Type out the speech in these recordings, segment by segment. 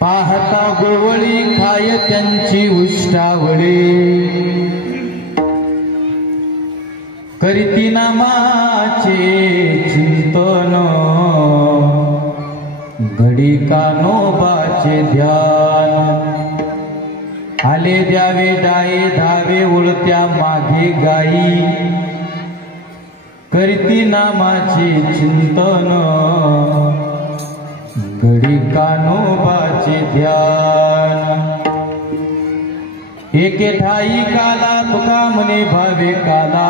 पाहता गोवळी खाय त्यांची उष्टावळी करीती नामाचे चिंतन घडी कानोबाचे ध्यान आले द्यावे डाये धावे उळत्या मागे गाई करीती नामाचे चिंतन घडी कानोबाचे ध्यान एके ठाई काला तुका म्हणे भावे काला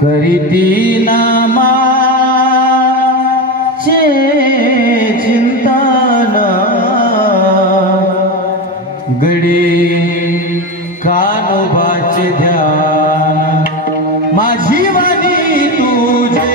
करीती नामाचे चिंतन घडी कानोबाचे ध्यान माझी वाणी तुझे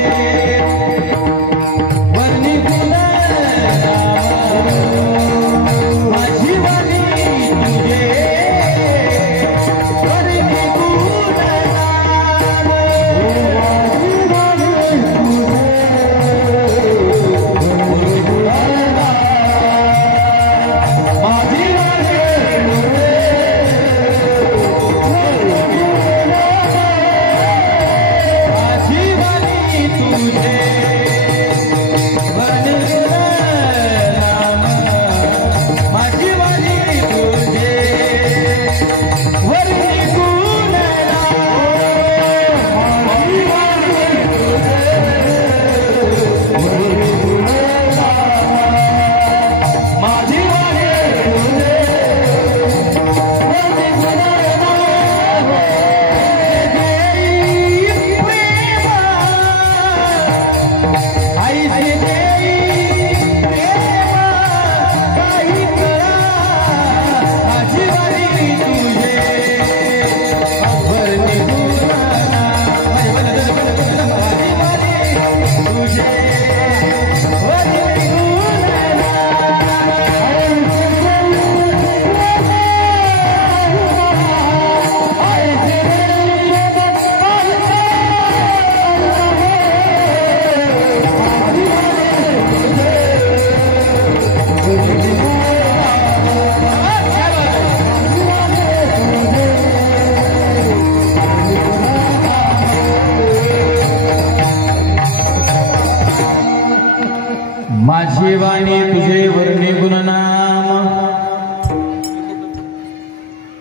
माझी वाणी तुझे वर्णे गुणनाम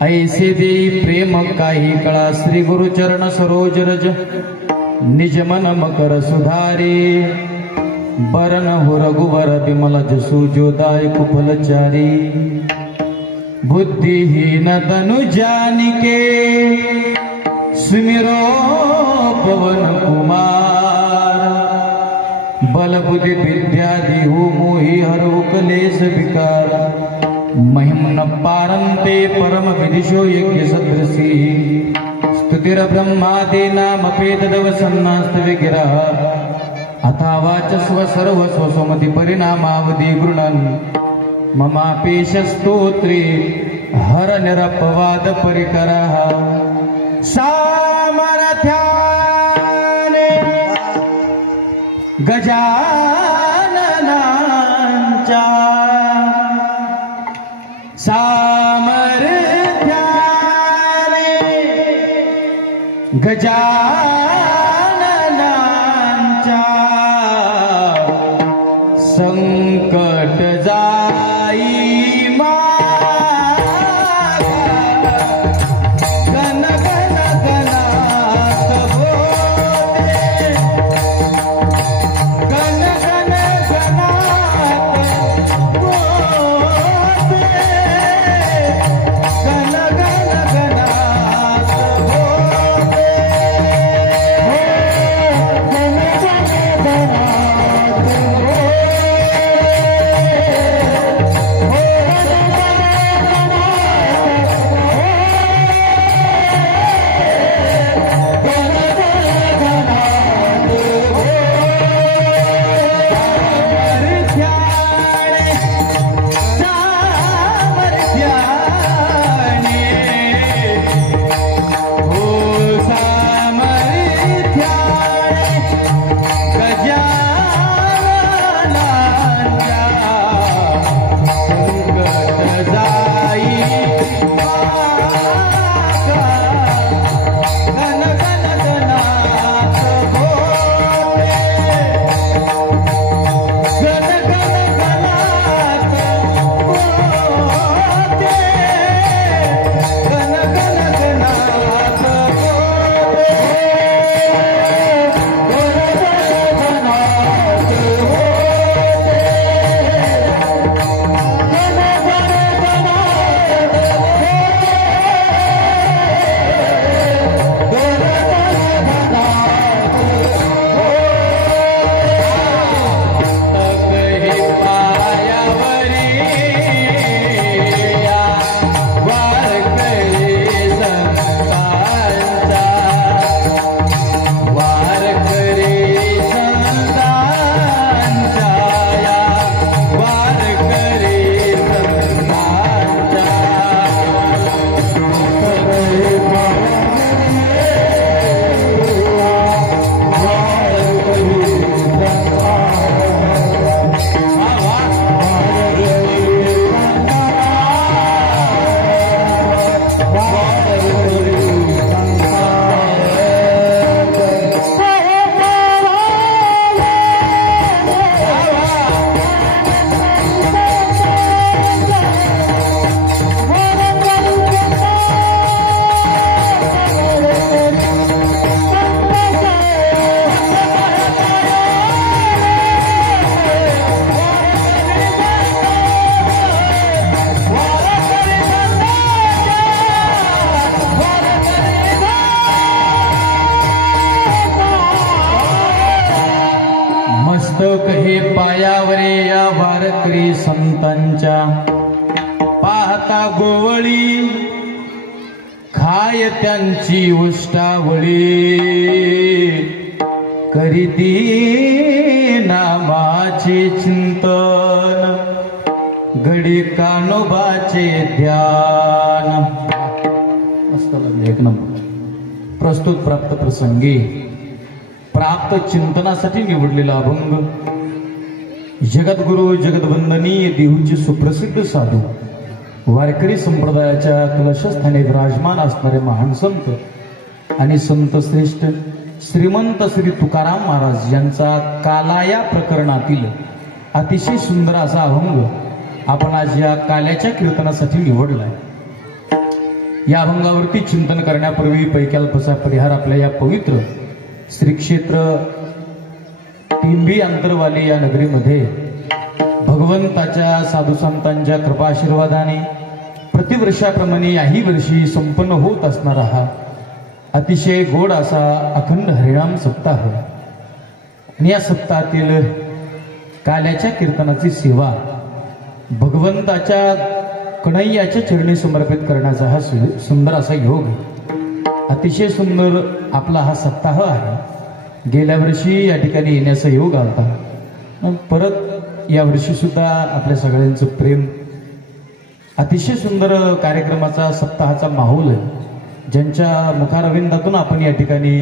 ऐसे देई प्रेम काही कळा श्री गुरुचरण सरोज रज निज मन मकर सुधारी बरन हो रघुवर विमल जसु जोदाय कुफलचारी बुद्धिहीन तनु जानिके सुमिरो पवन कुमार बल बुद्धि विद्या देहु मोहि हरहु कलेश विकार महिमन पारंते परम विदिशो यज्ञ सदृशी स्तुतिर ब्रह्मादि नाम पेदव सन्नास्त विग्रह अथा वाचस्व सर्व स्वसमति परिणामावधि गृणन् ममापेश स्तोत्रे हर निरपवाद परिकरः सामर्थ्याने गजाननांच्या सामर्थ्याने गजाननांच्या संकट जाई Oh या वारकरी संतांच्या पाहता गोवळी खाय त्यांची उष्टावळी करीती नामाचे चिंतन घडी कानोबाचे ध्यान. मस्त लागले, एक नंबर. प्रस्तुत प्राप्त प्रसंगी प्राप्त चिंतनासाठी निवडलेला अभंग जगद्गुरु जगदवंदनीय देहूचे सुप्रसिद्ध साधू वारकरी संप्रदायाच्या कलशस्थानी विराजमान असणारे महान संत आणि संत श्रेष्ठ श्रीमंत श्री तुकाराम महाराज यांचा कालाया प्रकरणातील अतिशय सुंदर असा अभंग आपण आज या काल्याच्या कीर्तनासाठी निवडलाय. या अभंगावरती चिंतन करण्यापूर्वी पैक्याल्पसा परिहार आपल्या या पवित्र श्री क्षेत्र टिंबी अंतरवाली या नगरीमध्ये भगवंताच्या साधू संतांच्या कृपा आशीर्वादाने प्रतिवर्षाप्रमाणे याही वर्षी संपन्न होत असणारा हा अतिशय गोड असा अखंड हरिनाम सप्ताह आणि या सप्ताहातील काल्याच्या कीर्तनाची सेवा भगवंताच्या कन्हैयाच्या चरणी समर्पित करण्याचा हा सुंदर असा योग, अतिशय सुंदर आपला हा सप्ताह आहे. गेल्या वर्षी या ठिकाणी येण्याचा योग आला, परत या वर्षी सुद्धा आपल्या सगळ्यांचं प्रेम, अतिशय सुंदर कार्यक्रमाचा सप्ताहाचा माहोल आहे. ज्यांच्या मुखारविंदातून आपण या ठिकाणी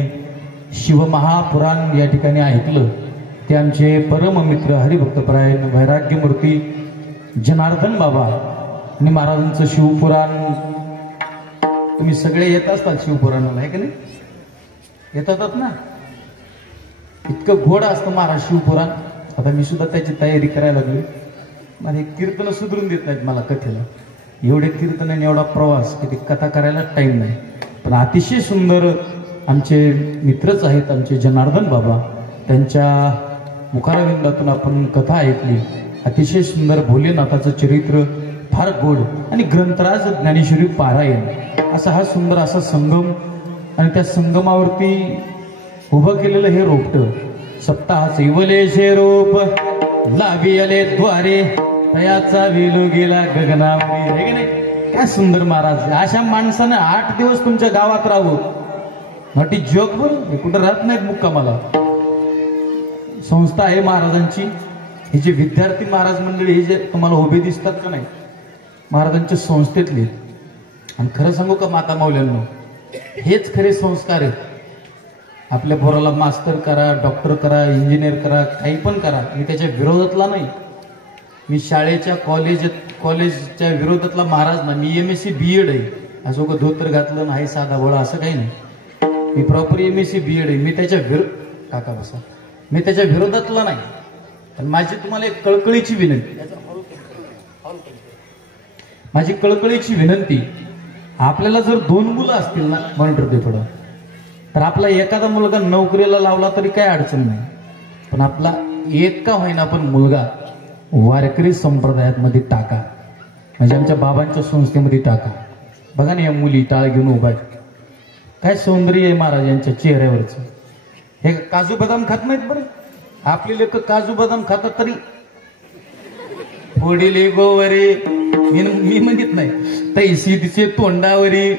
शिवमहापुराण या ठिकाणी ऐकलं ते आमचे परममित्र हरिभक्तपरायण वैराग्यमूर्ती जनार्दन बाबा आणि महाराजांचं शिवपुराण. तुम्ही सगळे येत असतात शिवपुराणाला, आहे का नाही? येतातच ना. इतकं गोड असतं महाराज शिवपुराण. आता मी सुद्धा त्याची तयारी करायला लागली. माझे कीर्तन सुधरून देत नाहीत मला कथेला. एवढे कीर्तन आणि एवढा प्रवास की कथा करायला टाइम नाही. पण अतिशय सुंदर आमचे मित्रच आहेत आमचे जनार्दन बाबा, त्यांच्या मुखारविंदातून आपण कथा ऐकली. अतिशय सुंदर भोलेनाथाचं चरित्र फार गोड आणि ग्रंथराज ज्ञानेश्वरी पारायण असा हा सुंदर असा संगम आणि त्या संगमावरती उभं केलेलं हे रोपटं सप्ताहाचे इवलेशे रोप लावियले द्वारे तयाचा वेलू गेला गगनावरी. आहे की नाही? काय सुंदर महाराज. अशा माणसानं 8 दिवस तुमच्या गावात राहावं नटी जोक बरं. कुठं राहत नाहीत मुक्कामाला. संस्था आहे महाराजांची. हे जे विद्यार्थी महाराज मंडळी हे जे तुम्हाला उभे दिसतात का नाही, महाराजांच्या संस्थेतले. आणि खरं सांगू का माता माऊल्यांनो, हेच खरे संस्कार आहेत. आपल्या पोराला मास्तर करा, डॉक्टर करा, इंजिनियर करा, काही पण करा. मी त्याच्या विरोधातला नाही. मी शाळेच्या कॉलेजच्या विरोधातला महाराज ना. मी MSc BEd आहे. असं का धोतर घातलं नाही साधा बोळा असं काही नाही. मी प्रॉपर MSc BEd आहे. मी त्याच्या काका बसा, मी त्याच्या विरोधातला नाही. पण माझी तुम्हाला एक कळकळीची विनंती, माझी कळकळीची विनंती, आपल्याला जर 2 मुलं असतील ना, मॉनिटर दे थोडं, तर आपला एखादा मुलगा नोकरीला लावला तरी काय अडचण नाही. पण आपला एक का होईना पण मुलगा वारकरी संप्रदायात मध्ये टाका. म्हणजे आमच्या बाबांच्या संस्थेमध्ये टाका. बघा ना या मुली टाळ घेऊन उभा, काय सौंदर्य आहे महाराज यांच्या चेहऱ्यावरचं. हे काजू बदाम खात नाहीत बरं. आपले लोक काजू बदाम खातात तरी फोडीले गोवरे मी म्हणत नाही, तैसी तिचे तोंडावरी.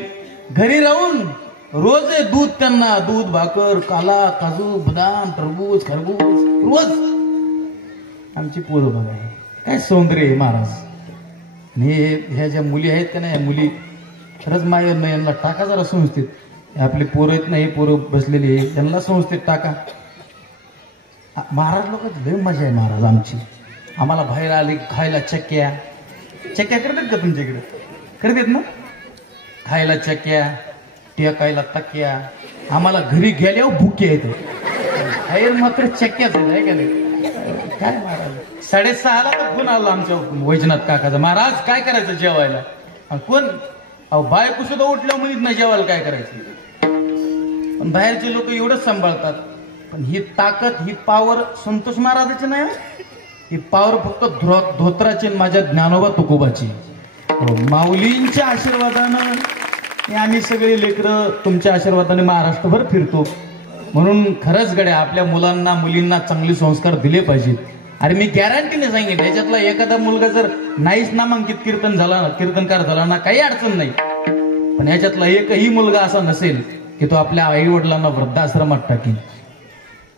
घरी राहून रोज आहे दूध, त्यांना दूध भाकर काला काजू बदाम टरबूज खरबूज रोज. आमची पोरं बघा काय सौंदर्य आहे महाराज. ह्या ज्या मुली आहेत का नाही, या मुली खरंच माय नाही, यांना टाका जरा संस्थेत. आपले पोरं आहेत ना, हे पोरं बसलेली आहे, त्यांना संस्थेत टाका. महाराज लोक लय मजा आहे महाराज आमची. आम्हाला बाहेर आले खायला चक्क्या करतात का तुमच्याकडे? करतात ना. खायला चक्क्या, टेकायला तक्क्या. आम्हाला घरी गेल्यावर भुके येतो. बाहेर मात्र चक्क्याच आहे का नाही? काय महाराज 6:30ला का फोन आला आमच्या वैजनाथ काकाचा, महाराज काय करायचं जेवायला? कोण बायको सुद्धा उठल्या म्हणत नाही जेवायला काय करायचं. पण बाहेरचे लोक एवढंच सांभाळतात. पण ही ताकद, ही पावर संतोष महाराजाची नाही. ही पावर फक्त धोत्राची, माझ्या ज्ञानोबा तुकोबाची. माऊलींच्या आशीर्वादानं आम्ही सगळे लेकरं तुमच्या आशीर्वादाने महाराष्ट्रभर फिरतो. म्हणून खरंच गड्या आपल्या मुलांना मुलींना चांगले संस्कार दिले पाहिजेत. अरे मी गॅरंटीने सांगितलं, याच्यातला एखादा मुलगा जर नाहीच नामांकित कीर्तनकार झाला ना, काही अडचण नाही. पण याच्यातला एकही मुलगा असा नसेल की तो आपल्या आई वडिलांना वृद्धाश्रमात टाकेल.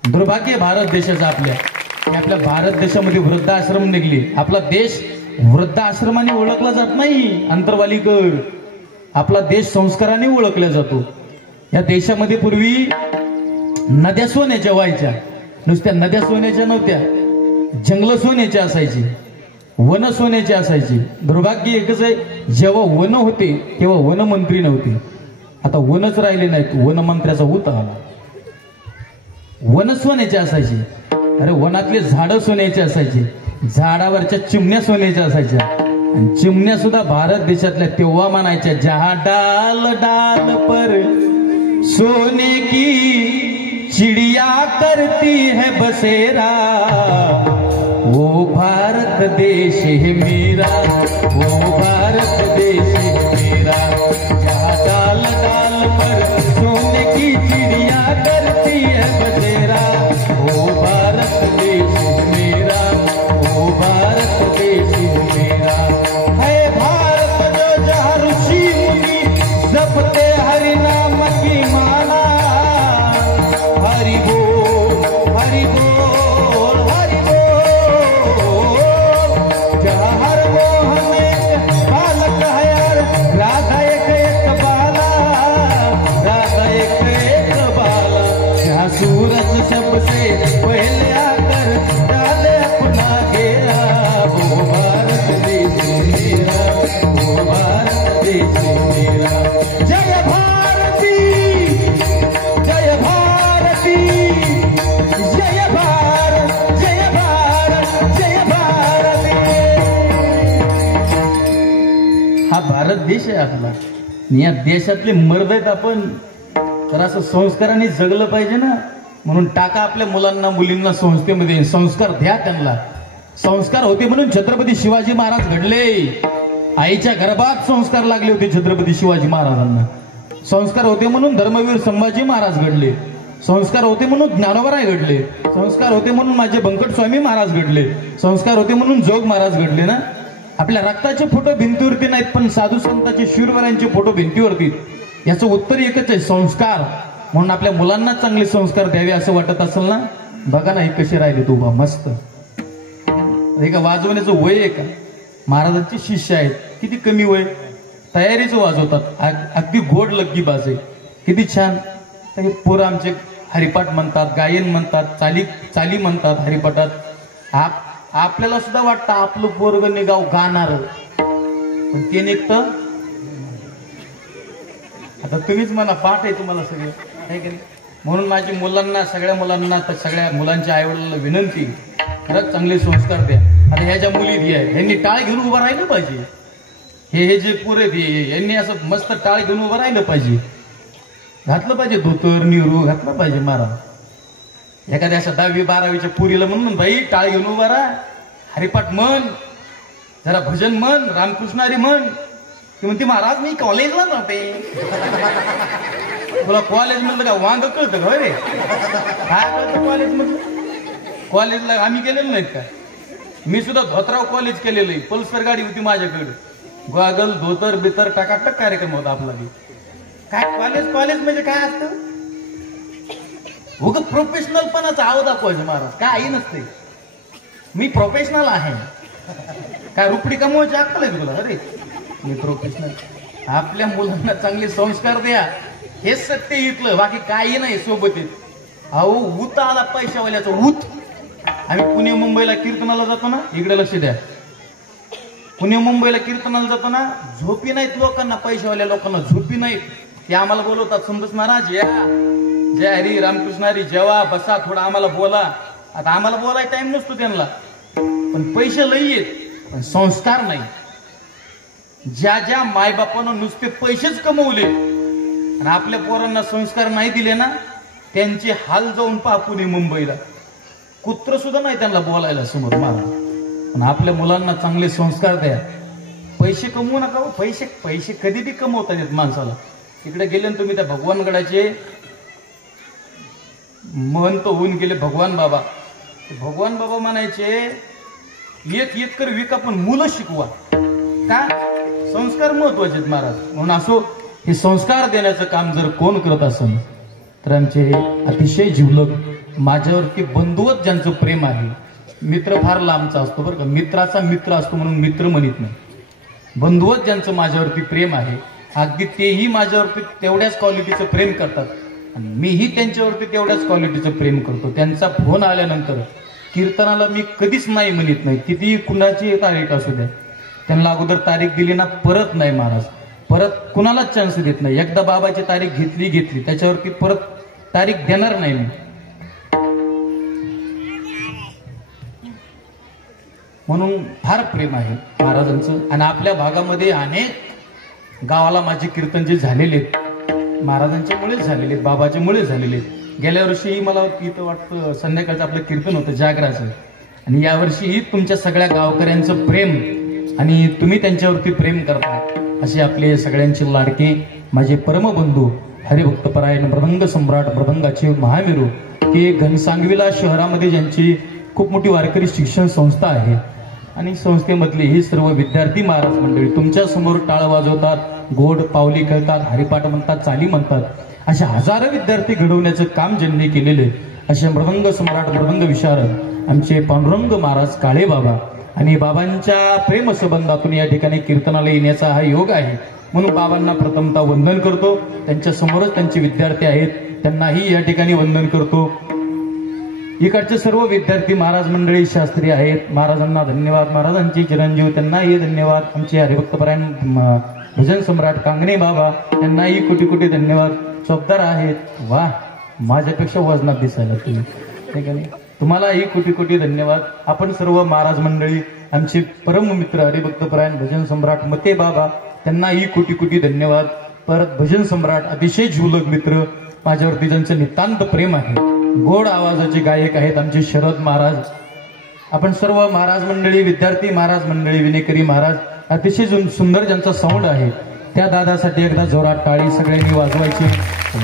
दुर्भाग्य भारत देशाचं आपल्या भारत देशामध्ये वृद्धाश्रम निघले. आपला देश वृद्धाश्रमाने ओळखला जात नाही अंतरवालीकर. आपला देश संस्काराने ओळखला जातो. या देशामध्ये पूर्वी नद्या सोन्याच्या व्हायच्या. नुसत्या नद्या सोन्याच्या नव्हत्या, जंगल सोन्याचे असायची, वन सोन्याचे असायची. दुर्भाग्य एकच आहे, जेव्हा वन होते तेव्हा वनमंत्री नव्हते. आता वनच राहिले नाहीत, वनमंत्र्याचा उत आला. वन सोन्याचे असायचे. अरे वनातले झाडं सोन्याचे असायचे, झाडावरच्या चिमण्या सोन्याच्या असायच्या. आणि चिमण्या सुद्धा भारत देशातल्या तेव्हा म्हणायच्या, जहा डाल डाल पर सोने की चिड़िया करती है बसेरा, वो भारत देश है मेरा, वो भारत देश है मेरा. जहाँ डाल डाल पर सोने की चिड़िया करती है बसेरा, वो भारत देश है मेरा, वो भारत देश है मेरा. है भारत जो जहाँ ऋषि मुनि जपते हरि नाम की माला, हरि बोल हरि बोल हरि बोल. जहाँ हर मोहन एक बालक है यार, राधा एक एक बाला, राधा एक एक बाला. जहाँ सूरज सबसे पहले आकर डाले अपना घेरा, वो भारत देश मेरा, वो भारत देश मेरा. जय भारती जय भारती, जय भारत जय भारत जय भारती. हा भारत देश आहे आपला. या देशातले मर्द आहेत आपण, तर असं संस्काराने जगलं पाहिजे ना. म्हणून टाका आपल्या मुलांना मुलींना संस्थेमध्ये, संस्कार द्या त्यांना. संस्कार होते म्हणून छत्रपती शिवाजी महाराज घडले. आईच्या गर्भात संस्कार लागले होते छत्रपती शिवाजी महाराजांना. संस्कार होते म्हणून धर्मवीर संभाजी महाराज घडले. संस्कार होते म्हणून ज्ञानोबराय घडले. संस्कार होते म्हणून माझे बंकट स्वामी महाराज घडले. संस्कार होते म्हणून जोग महाराज घडले ना. आपल्या रक्ताचे फोटो भिंतीवरती नाहीत, पण साधू संतांचे शूरवरांचे फोटो भिंतीवरती. याचं उत्तर एकच आहे, संस्कार. म्हणून आपल्या मुलांना चांगले संस्कार द्यावे असं वाटत असेल ना. बघा ना हे कसे राहिले तो मस्त. हे का वाजवण्याचं वय आहे का? महाराजांचे शिष्य आहेत, किती कमी वय, तयारीचं वाजवतात, अगदी गोड लग्गी बाजे, किती छान. हे पोरं आमचे हरिपाठ म्हणतात, गायन म्हणतात, चाली म्हणतात हरिपाठात. आपल्याला सुद्धा वाटतं आपलं पोरग निघाव गाणार, पण ते निघतं. आता तुम्हीच म्हणा, पाठ आहे तुम्हाला सगळं, आहे की नाही? म्हणून माझी मुलांना, सगळ्या मुलांना, तर सगळ्या मुलांच्या आईवडिलांना विनंती, खरंच चांगले संस्कार द्या. आता ह्या ज्या मुली द्या, यांनी टाळ घेऊन उभं राहिलं पाहिजे. हे जे पोरे दे, यांनी असं मस्त टाळ घेऊन उभं राहिलं पाहिजे. घातलं पाहिजे धोतर निरू घातलं पाहिजे. महाराज एखाद्या अशा 10वी 12वीच्या पुरीला म्हणून, भाई टाळ घेऊन उभा राहा, हरिपाठ म्हण, जरा भजन म्हण, रामकृष्णारी म्हण. ती म्हणते महाराज मी कॉलेजला जाते. तुला कॉलेज म्हणलं का वांग कळतं का रे? काय कळतं कॉलेज मधलं? कॉलेजला आम्ही गेलेलो नाहीत का? मी सुद्धा धोतराव कॉलेज केलेलं आहे. पल्सर गाडी होती माझ्याकडे, गॉगल धोतर बितर टाकाटक कार्यक्रम होता आपला. काय कॉलेज कॉलेज म्हणजे काय असतं? उग प्रोफेशनलपणाचा आव दाखवायचं महाराज, काही नसते. मी प्रोफेशनल आहे. काय रुपडी कमवायची अक्कल आहे तुला? अरे मी प्रोफेशनल. आपल्या मुलांना चांगले संस्कार द्या, हेच सत्य इथलं, बाकी काही नाही सोबत येत. अहो ऊत आला पैशावाल्याचा ऊत. आम्ही पुणे मुंबईला कीर्तनाला जातो ना, इकडे लक्ष द्या. पुणे मुंबईला कीर्तनाला जातो ना, झोपी नाहीत लोकांना, पैशावाल्या लोकांना झोपी नाहीत. ते आम्हाला बोलवतात, संतोष महाराज या, जय हरी रामकृष्ण हरी, जेवा बसा, थोडा आम्हाला बोला. आता आम्हाला बोलायला टाइम नसतो त्यांना, पण पैसे लई येत, पण संस्कार नाही. ज्या ज्या मायबापानं नुसते पैसेच कमवले आणि आपल्या पोरांना संस्कार नाही दिले ना, त्यांचे हाल जाऊन पहा पुणे मुंबईला. कुत्र सुद्धा नाही त्यांना बोलायला समोर. महाराज पण आपल्या मुलांना चांगले संस्कार द्या. पैसे कमवू नका. पैसे पैसे कधी बी कमवता येत माणसाला. इकडे गेले ना तुम्ही त्या भगवानगडाचे महंत होऊन गेले भगवान बाबा, भगवान बाबा म्हणायचे एक एक कर विका पण मुलं शिकवा. का? संस्कार महत्वाचे आहेत महाराज. म्हणून असो हे संस्कार देण्याचं काम जर कोण करत असेल तर आमचे अतिशय जिवलग माझ्यावरती बंधुवत ज्यांचं प्रेम आहे. मित्र फार लांबचा असतो बरं का, मित्राचा मित्र असतो म्हणून मित्र म्हणत नाही. बंधुवत ज्यांचं माझ्यावरती प्रेम आहे, अगदी तेही माझ्यावरती तेवढ्याच क्वालिटीचं प्रेम करतात आणि मीही त्यांच्यावरती तेवढ्याच क्वालिटीचं प्रेम करतो. त्यांचा फोन आल्यानंतर कीर्तनाला मी कधीच नाही म्हणत नाही. किती कुणाची तारीख असू द्या, त्यांना अगोदर तारीख दिली ना परत नाही महाराज, परत कुणालाच चान्स देत नाही. एकदा बाबाची तारीख घेतली त्याच्यावरती परत तारीख देणार नाही मी. म्हणून फार प्रेम आहे महाराजांचं. आणि आपल्या भागामध्ये अनेक गावाला माझे कीर्तन जे झालेले आहेत महाराजांच्या मुळेच झालेले आहेत, बाबाच्या मुळे झालेले आहेत. गेल्या वर्षीही मला इथं वाटतं संध्याकाळचं आपलं कीर्तन होतं जागराचं, आणि यावर्षीही तुमच्या सगळ्या गावकऱ्यांचं प्रेम आणि तुम्ही त्यांच्यावरती प्रेम करता असे आपले सगळ्यांचे लाडके माझे परमबंधू हरिभक्तपरायण मृदंग सम्राट मृदंगाचे महामेरू हे घनसांगवीला शहरामध्ये ज्यांची खूप मोठी वारकरी शिक्षण संस्था आहे आणि संस्थेमधले ही सर्व विद्यार्थी महाराज मंडळी तुमच्या समोर टाळ वाजवतात, गोड पावली खेळतात, हरिपाठ म्हणतात, चाली म्हणतात. असे हजारो विद्यार्थी घडवण्याचं काम ज्यांनी केलेले असे मृदंग सम्राट मृदंग विशारद आमचे पांडुरंग महाराज काळे बाबा. आणि बाबांच्या प्रेमसंबंधातून या ठिकाणी कीर्तनाला येण्याचा हा योग आहे. म्हणून बाबांना प्रथमतः वंदन करतो. त्यांच्या समोरच त्यांचे विद्यार्थी आहेत, त्यांनाही या ठिकाणी वंदन करतो. इकडचे सर्व विद्यार्थी महाराज मंडळी शास्त्री आहेत, महाराजांना धन्यवाद. महाराजांचे चिरंजीव त्यांनाही धन्यवाद. आमचे हरिभक्तपरायण भजन सम्राट कांगणे बाबा त्यांनाही कोटी कोटी धन्यवाद. चौकदार आहेत, वा माझ्यापेक्षा वजनात दिसायला तुम्ही, ठीक आहे. तुम्हालाही कोटी कोटी धन्यवाद. आपण सर्व महाराज मंडळी आमचे परम मित्र हरिभक्तपरायण भजन सम्राट मते बाबा त्यांनाही कोटी कोटी धन्यवाद. परत भजन सम्राट अतिशय जिवलग मित्र माझ्यावरती ज्यांचं नितांत प्रेम आहे, गोड आवाजाचे गायक आहेत आमचे शरद महाराज. आपण सर्व महाराज मंडळी, विद्यार्थी महाराज मंडळी, विनेकरी महाराज अतिशय सुंदर ज्यांचा साऊंड आहे त्या दादासाठी एकदा जोरात टाळी सगळ्यांनी वाजवायची.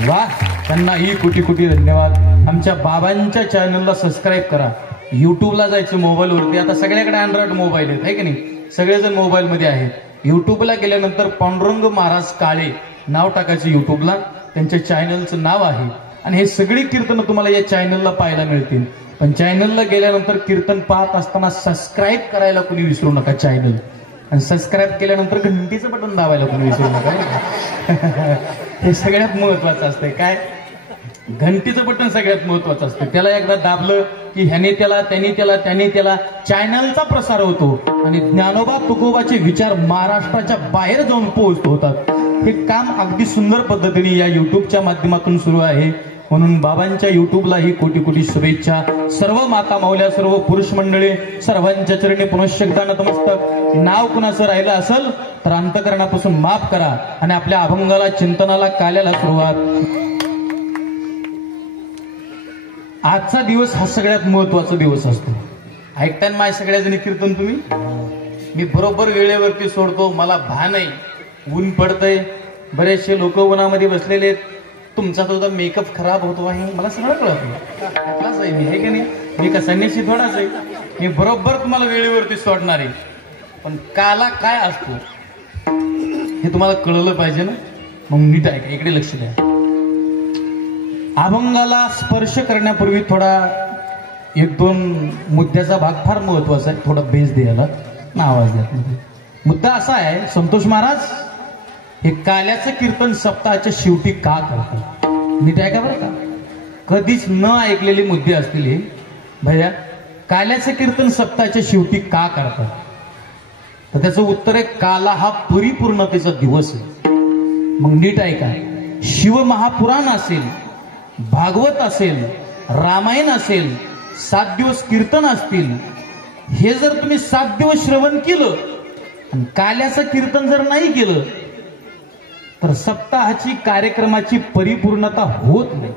वा, त्यांनाही कोटी कोटी धन्यवाद. आमच्या बाबांच्या चॅनलला सबस्क्राईब करा. युट्यूबला जायचं मोबाईलवरती, आता सगळ्याकडे अँड्रॉइड मोबाईल आहेत, आहे की नाही, सगळेजण मोबाईलमध्ये आहेत. युट्यूबला गेल्यानंतर पांडुरंग महाराज काळे नाव टाकायचं युट्यूबला, त्यांच्या चॅनलचं नाव आहे. आणि हे सगळी कीर्तन तुम्हाला या चॅनलला पाहायला मिळतील. पण चॅनलला गेल्यानंतर कीर्तन पाहत असताना सबस्क्राईब करायला कोणी विसरू नका चॅनल. आणि सबस्क्राईब केल्यानंतर घंटीचं बटन दाबायला कोणी विसरू नका. हे सगळ्यात महत्वाचं असतंय. काय? घंटीचं बटन सगळ्यात महत्वाचं असतं. त्याला एकदा दाबलं की ह्याने त्याला, त्याने त्याला, त्याने त्याला चॅनलचा प्रसार होतो आणि ज्ञानोबा तुकोबाचे विचार महाराष्ट्राच्या बाहेर जाऊन पोहोचत होतात. हे काम अगदी सुंदर पद्धतीने या युट्यूबच्या माध्यमातून सुरू आहे. म्हणून बाबांच्या युट्यूबलाही कोटी कोटी शुभेच्छा. सर्व माता माऊल्या, सर्व पुरुष मंडळी सर्वांच्या चरणी पुनश्च एकदा नतमस्तक. नाव कुणाचं राहिलं असेल तर अंतकरणापासून माफ करा आणि आपल्या अभंगाला, चिंतनाला, काल्याला सुरुवात. आजचा दिवस हा सगळ्यात महत्वाचा दिवस असतो. ऐकताना माझ्या सगळ्याजणी कीर्तन तुम्ही, मी बरोबर वेळेवरती सोडतो. मला भान आहे ऊन पडतंय, बरेचसे लोक उन्हामध्ये बसलेले आहेत, तुमचा तो मेकअप खराब होतो आहे, मला सगळं कळत नाही. आहे मी, हे की नाही, मी का संन्यासी थोडाच आहे. मी बरोबर तुम्हाला वेळेवरती सोडणार आहे. पण काला काय असतो हे तुम्हाला कळलं पाहिजे ना. मग नीट आहे का, इकडे लक्ष द्या. अभंगाला स्पर्श करण्यापूर्वी थोडा एक दोन मुद्द्याचा भाग फार महत्वाचा आहे. थोडा बेस द्यायला ना, आवाज द्या. मुद्दा असा आहे, संतोष महाराज हे काल्याचं कीर्तन सप्ताहाच्या शेवटी का करतात? नीट आहे का बरं का, कधीच न ऐकलेले मुद्दे असतील हे. भैया, काल्याचं कीर्तन सप्ताहाच्या शेवटी का करतात? तर त्याचं उत्तर आहे, काला हा परिपूर्णतेचा दिवस आहे. मग नीट आहे का, शिवमहापुराण असेल, भागवत असेल, रामायण असेल, 7 दिवस कीर्तन असतील, हे जर तुम्ही 7 दिवस श्रवण केलं आणि काल्याचं कीर्तन जर नाही केलं तर सप्ताहाची कार्यक्रमाची परिपूर्णता होत नाही.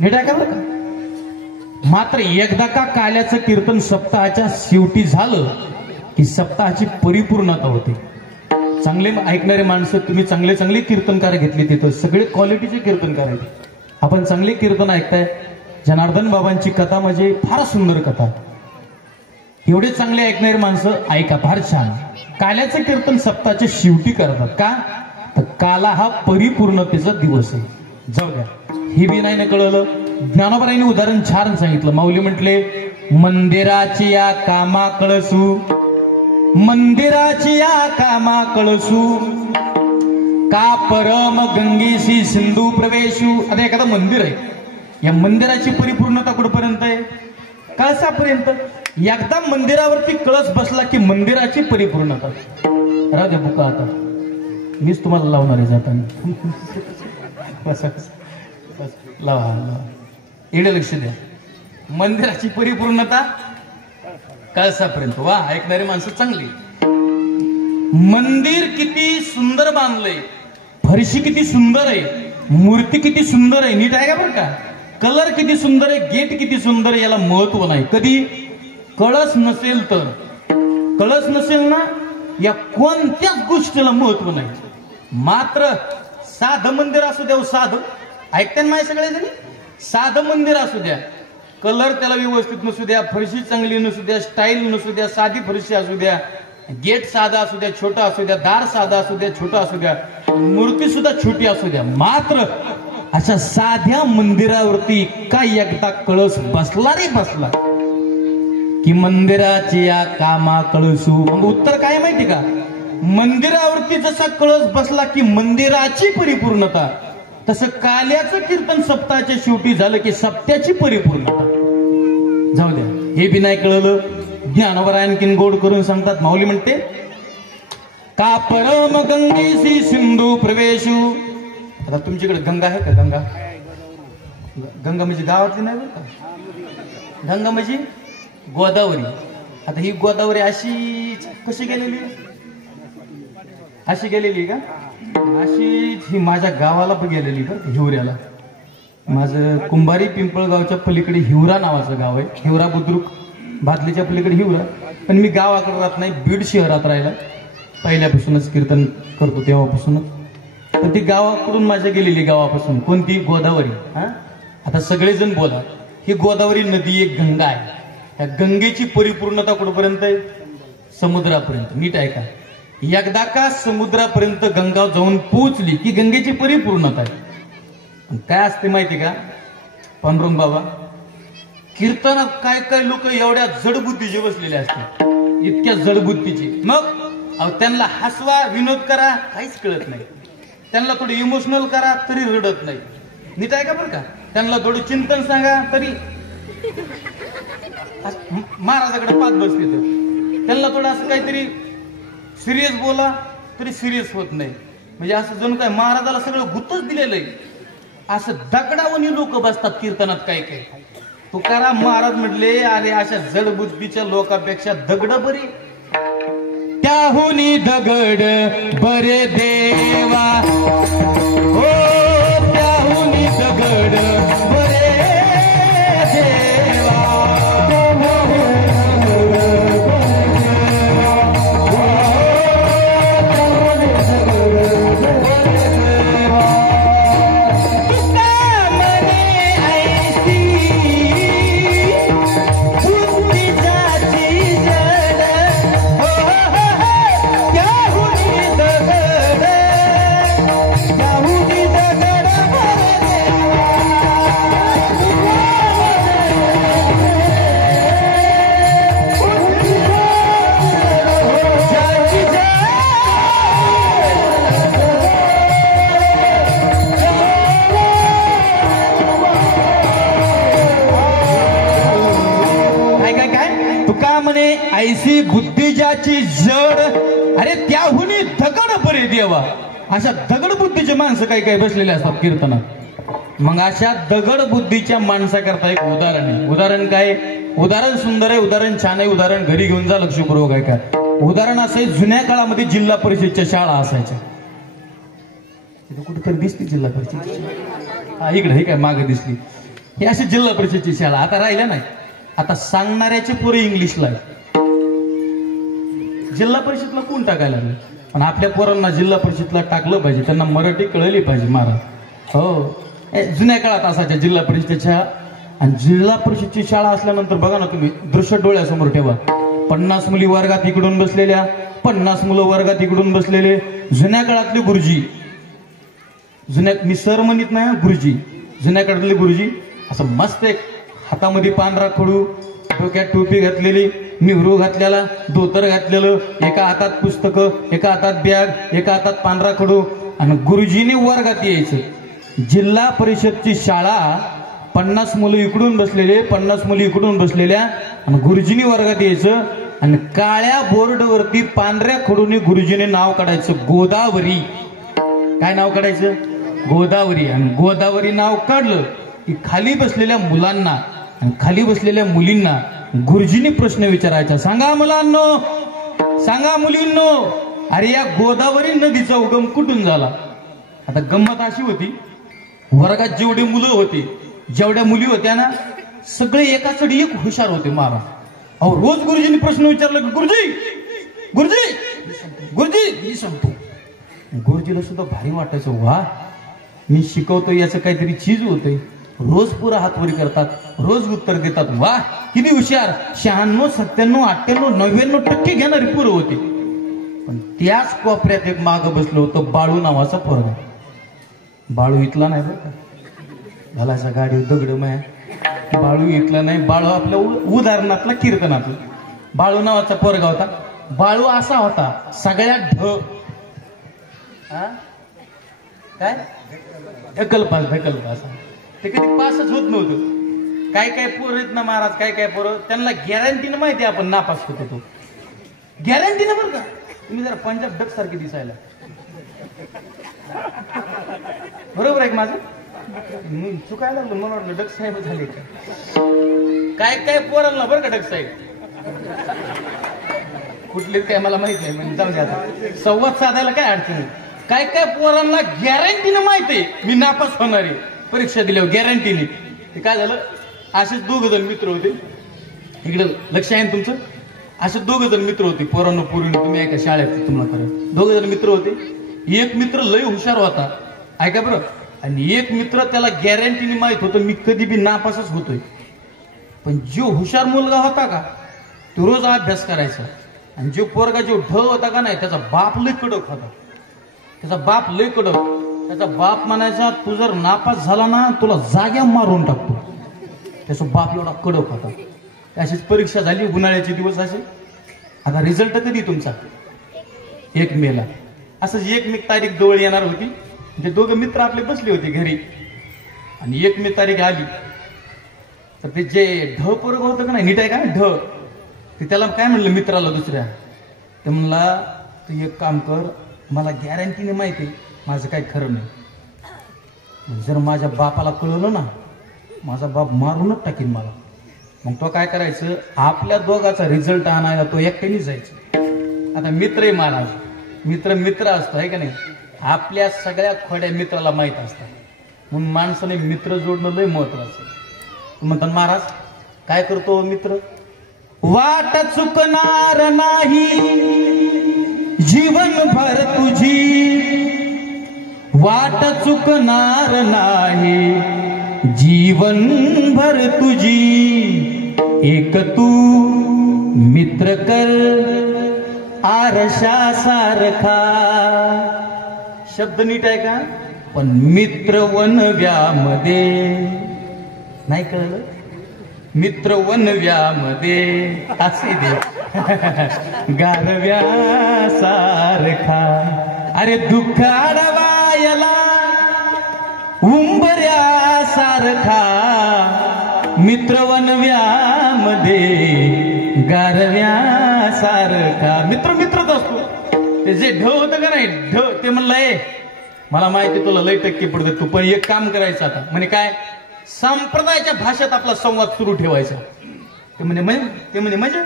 नीट आहे का बरं का. मात्र एकदा का काल्याचं कीर्तन सप्ताहाच्या शेवटी झालं की सप्ताहाची परिपूर्णता होते. चांगले ऐकणारे माणसं, तुम्ही चांगले चांगले कीर्तनकार घेतले, तिथं सगळे क्वालिटीचे कीर्तनकार आहेत. आपण चांगले कीर्तन ऐकताय. जनार्दन बाबांची कथा म्हणजे फार सुंदर कथा. एवढे चांगले ऐकणारी माणसं ऐका, फार छान. काल्याचं कीर्तन सप्ताहाच्या शेवटी करतात का, तर काला हा परिपूर्णतेचा दिवस आहे. जाऊ द्या, हे बी नाही कळलं. ज्ञानोबारांनी उदाहरण छान सांगितलं. माऊली म्हटले, मंदिराची या कामा कळसू, मंदिराची या कामा कळसू, का परम गंगेशी सिंधू प्रवेशू. आता एखादं मंदिर आहे, या मंदिराची परिपूर्णता कुठपर्यंत आहे, कळसापर्यंत. एकदा मंदिरावरती कळस बसला की मंदिराची परिपूर्णता. राहू द्या बुका, आता मीच तुम्हाला लावणार आहे जाताना. लावा, इकडे लक्ष द्या. मंदिराची परिपूर्णता कळसापर्यंत. वा, ऐकणारी माणसं चांगली. मंदिर किती सुंदर बांधलंय, फरशी किती सुंदर आहे, मूर्ती किती सुंदर आहे, नीट आहे का बरं का, कलर किती सुंदर आहे, गेट किती सुंदर आहे, याला महत्व नाही. कधी कळस नसेल तर, कळस नसेल ना, या कोणत्याच गोष्टीला महत्व नाही. मात्र साधं मंदिर असू द्या, साधं, ऐकते ना माझे सगळेजणी, साधं मंदिर असू द्या, कलर त्याला व्यवस्थित नसू द्या, फरशी चांगली नसू द्या, स्टाईल नसू द्या, साधी फरशी असू द्या, गेट साधा असू द्या, छोटा असू द्या, दार साधा असू द्या, छोटा असू द्या, मूर्ती सुद्धा छोटी असू द्या, मात्र अशा साध्या मंदिरावरती काय एकदा कळस बसला रे बसला की मंदिराची या कामा कळसू. मग उत्तर काय माहिती का, मंदिरावरती जसा कळस बसला की मंदिराची परिपूर्णता, तसं काल्याचं कीर्तन सप्ताहाच्या शेवटी झालं की सप्त्याची परिपूर्णता. जाऊ द्या, हे बी नाही कळलं. ज्ञानोबा आणखीन गोड करून सांगतात. माऊली म्हणते, का परम गंगेशी सिंधू प्रवेशू. आता तुमच्याकडे गंगा आहे का, गंगा, गंगा म्हणजे गावातली नाही बरं का, गंगा म्हणजे गोदावरी. आता ही गोदावरी अशी कशी गेलेली, अशी गेलेली का, अशी ही माझ्या गावाला पण गेलेली बरं, हिवऱ्याला. माझं कुंभारी पिंपळगावच्या पलीकडे हिवरा नावाचं गाव आहे. हिवरा बुद्रुक भातलीच्या पलीकडे हिवरा. पण मी गावाकडे राहत नाही, बीड शहरात राहिला पहिल्यापासूनच, कीर्तन करतो तेव्हापासूनच. तर ती गावाकडून माझ्या गेलेली, गावापासून. कोणती, गोदावरी. हा, आता सगळेजण बोला, ही गोदावरी नदी एक गंगा आहे. या गंगेची परिपूर्णता कुठपर्यंत आहे, समुद्रापर्यंत. नीट आहे का, एकदा का समुद्रापर्यंत गंगा जाऊन पोहोचली की गंगेची परिपूर्णता आहे. काय असते माहिती का पांडुरंग बाबा, कीर्तनात काय काय लोक एवढ्या जडबुद्धीचे बसलेले असतात, इतक्या जडबुद्धीचे. मग त्यांना हसवा, विनोद करा, काहीच कळत नाही. त्यांना थोडं इमोशनल करा तरी रडत नाही. नीट आहे का बरं का, त्यांना थोडं चिंतन सांगा तरी महाराजाकडे पाच बसते. त्यांना थोडं असं काहीतरी सिरियस बोला तरी सिरियस होत नाही. म्हणजे असं जणू काय महाराजाला सगळं गुतच दिलेलं आहे. असं दगडावनी लोक बसतात कीर्तनात. काय काय तुकाराम महाराज म्हटले, अरे अशा जडबुद्धीच्या लोकांपेक्षा दगड बरी, त्याहुनी दगड बरे देवा, हो त्याहुनी दगड बरे देवा. ऐसी बुद्धी ज्याची जड, अरे त्याहुनी दगड बरे देवा. अशा दगड बुद्धीचे माणसं काही काही बसलेले असतात कीर्तनात. मग अशा दगड बुद्धीच्या माणसाकरता एक उदाहरण आहे. उदाहरण काय, उदाहरण सुंदर आहे, उदाहरण छान आहे. उदाहरण घरी घेऊन जा, लक्षपूर्वक आहे का. उदाहरण असं, जुन्या काळामध्ये जिल्हा परिषदच्या शाळा असायच्या. तिथे कुठेतरी दिसते जिल्हा परिषद, हा इकडे हे काय मागे दिसली. ही अशी जिल्हा परिषदची शाळा आता राहिल्या नाही. आता सांगणाऱ्याचे पोरे इंग्लिशला आहे. जिल्हा परिषदला कोण टाकायला लागले, पण आपल्या पोरांना जिल्हा परिषदला टाकलं पाहिजे, त्यांना मराठी कळली पाहिजे. महाराज हो, जुन्या काळात असायच्या जिल्हा परिषदेच्या. आणि जिल्हा परिषदची शाळा असल्यानंतर बघा ना तुम्ही, दृश्य डोळ्यासमोर ठेवा. 50 मुली वर्गात इकडून बसलेल्या, 50 मुलं वर्गात इकडून बसलेले. जुन्या काळातले गुरुजी, जुन्या, मी सर म्हणत नाही, गुरुजी, जुन्या काळातले गुरुजी असं मस्त एक हातामध्ये पांढरा खडू, डोक्यात टोपी घातलेली, निवरू घातलेला, धोतर घातलेलं, एका हातात पुस्तकं, एका हातात बॅग, एका हातात पांढरा खडू, आणि गुरुजीने वर्गात यायचं. जिल्हा परिषदची शाळा, 50 मुलं इकडून बसलेले, 50 मुली इकडून बसलेल्या, आणि गुरुजीने वर्गात यायचं. आणि काळ्या बोर्डवरती पांढऱ्या खडूने गुरुजीने नाव काढायचं, गोदावरी. काय नाव काढायचं? गोदावरी. आणि गोदावरी नाव काढलं की खाली बसलेल्या मुलांना आणि खाली बसलेल्या मुलींना गुरुजींनी प्रश्न विचारायचा. सांगा मुलांनो, सांगा मुलींनो, अरे या गोदावरी नदीचा उगम कुठून झाला? आता गंमत अशी होती, वर्गात जेवढे मुलं होते, जेवढ्या मुली होत्या ना, सगळे एकाचडी एक हुशार होते महाराज. अहो रोज गुरुजींनी प्रश्न विचारला की गुरुजी गुरुजी गुरुजी मी सांगतो. गुरुजीला सुद्धा भारी वाटायचं, वा मी शिकवतो याचं काहीतरी चीज होते. रोज पुरा हातवरी करतात, रोज उत्तर देतात, वा किती हुशार. 96, 97, 98, 99% घेणारी पोरं होती. पण त्याच कोपऱ्यात एक माग बसलो होतं बाळू नावाचा पोरगा. बाळू इथला नाही बरं का, घालायचा गाडी दगड माया. बाळू इथला नाही, बाळू आपल्या उदाहरणातला, कीर्तनातला बाळू नावाचा पोरगा होता. बाळू असा होता, सगळ्यात काय ढकलपास ते कधी पासच होत नव्हतं. काय काय पोरं आहेत ना महाराज, काय काय पोरं, त्यांना गॅरंटीनं माहिती आपण नापास होतो, तो गॅरंटीनं बरं का. तुम्ही जरा पंजाब डक सारखे दिसायला, बरोबर आहे का माझं? चुकायला लागलो, मला वाटलं डक साहेब झाले का. काय काय पोरांना बरं का डक साहेब कुठले काय मला माहित नाही, म्हणजे जाऊ द्या, संवाद साधायला काय अडचण नाही. काय काय पोरांना गॅरंटीनं माहिती मी नापास होणार आहे परीक्षा दिल्यावर, गॅरंटीने. ते काय झालं, असेच 2 जण मित्र होते, इकडे लक्ष आहे तुमचं. असे 2 जण मित्र होते, पोरांना पोरीनं, तुम्ही ऐका शाळेत तुम्हाला खरं. 2 जण मित्र होते. एक मित्र लय हुशार होता, ऐका बरं, आणि एक मित्र त्याला गॅरंटीने माहित होतं मी कधी बी नापासच होतोय. पण जो हुशार मुलगा होता का, तो रोज अभ्यास करायचा. आणि जो पोरगा जो ढ होता का नाही, त्याचा बाप लय कडक होता. त्याचा बाप लय कडक. त्याचा बाप म्हणायचा, तू जर नापास झाला ना तुला जाग्या मारून टाकतो. त्याचा बाप एवढा कडक होता. अशीच परीक्षा झाली, उन्हाळ्याचे दिवस असे. आता रिझल्ट कधी तुमचा? 1 मेला. असंच 1 मे तारीख जवळ येणार होती. ते 2 मित्र आपले बसले होते घरी, आणि 1 मे तारीख आली तर ते जे ढ पोरग होतं का नाही, नीट आहे का ढ, ते त्याला काय म्हणलं मित्राला दुसऱ्या, ते म्हणला तू एक काम कर, मला गॅरंटीने माहिती माझं काही खरं नाही, जर माझ्या बापाला कळलं ना माझा बाप मारूनच टाकीन मला. मग तो काय करायचं, आपल्या दोघाचा रिझल्ट आणायला तो एकट्याने जायचं. आता मित्र आहे महाराज, मित्र असतो आहे का नाही, आपल्या सगळ्या खोड्या मित्राला माहित असतात. म्हणून माणसाने मित्र जोडणं लय महत्वाचं. म्हणतात महाराज काय करतो मित्र, वाट चुकणार नाही जीवनभर तुझी, वाट चुकणार नाही जीवनभर तुझी, एक तू मित्र कर आरशा सारखा. शब्द नीट आहे का, पण मित्र वनव्यामध्ये, नाही कळलं, मित्र वनव्यामध्ये असे दे गारव्या सारखा. अरे दुःख अडवायला उंबऱ्या सारखा, मित्र वनव्यामध्ये गारव्या सारखा. मित्र मित्रच असतो. ते जे ढ होतं का नाही, ढ, ते म्हणलंय मला माहिती तुला लय टक्के पडते, तू पण एक काम करायचं आता. म्हणे काय, संप्रदायाच्या भाषेत आपला संवाद सुरू ठेवायचा. ते म्हणजे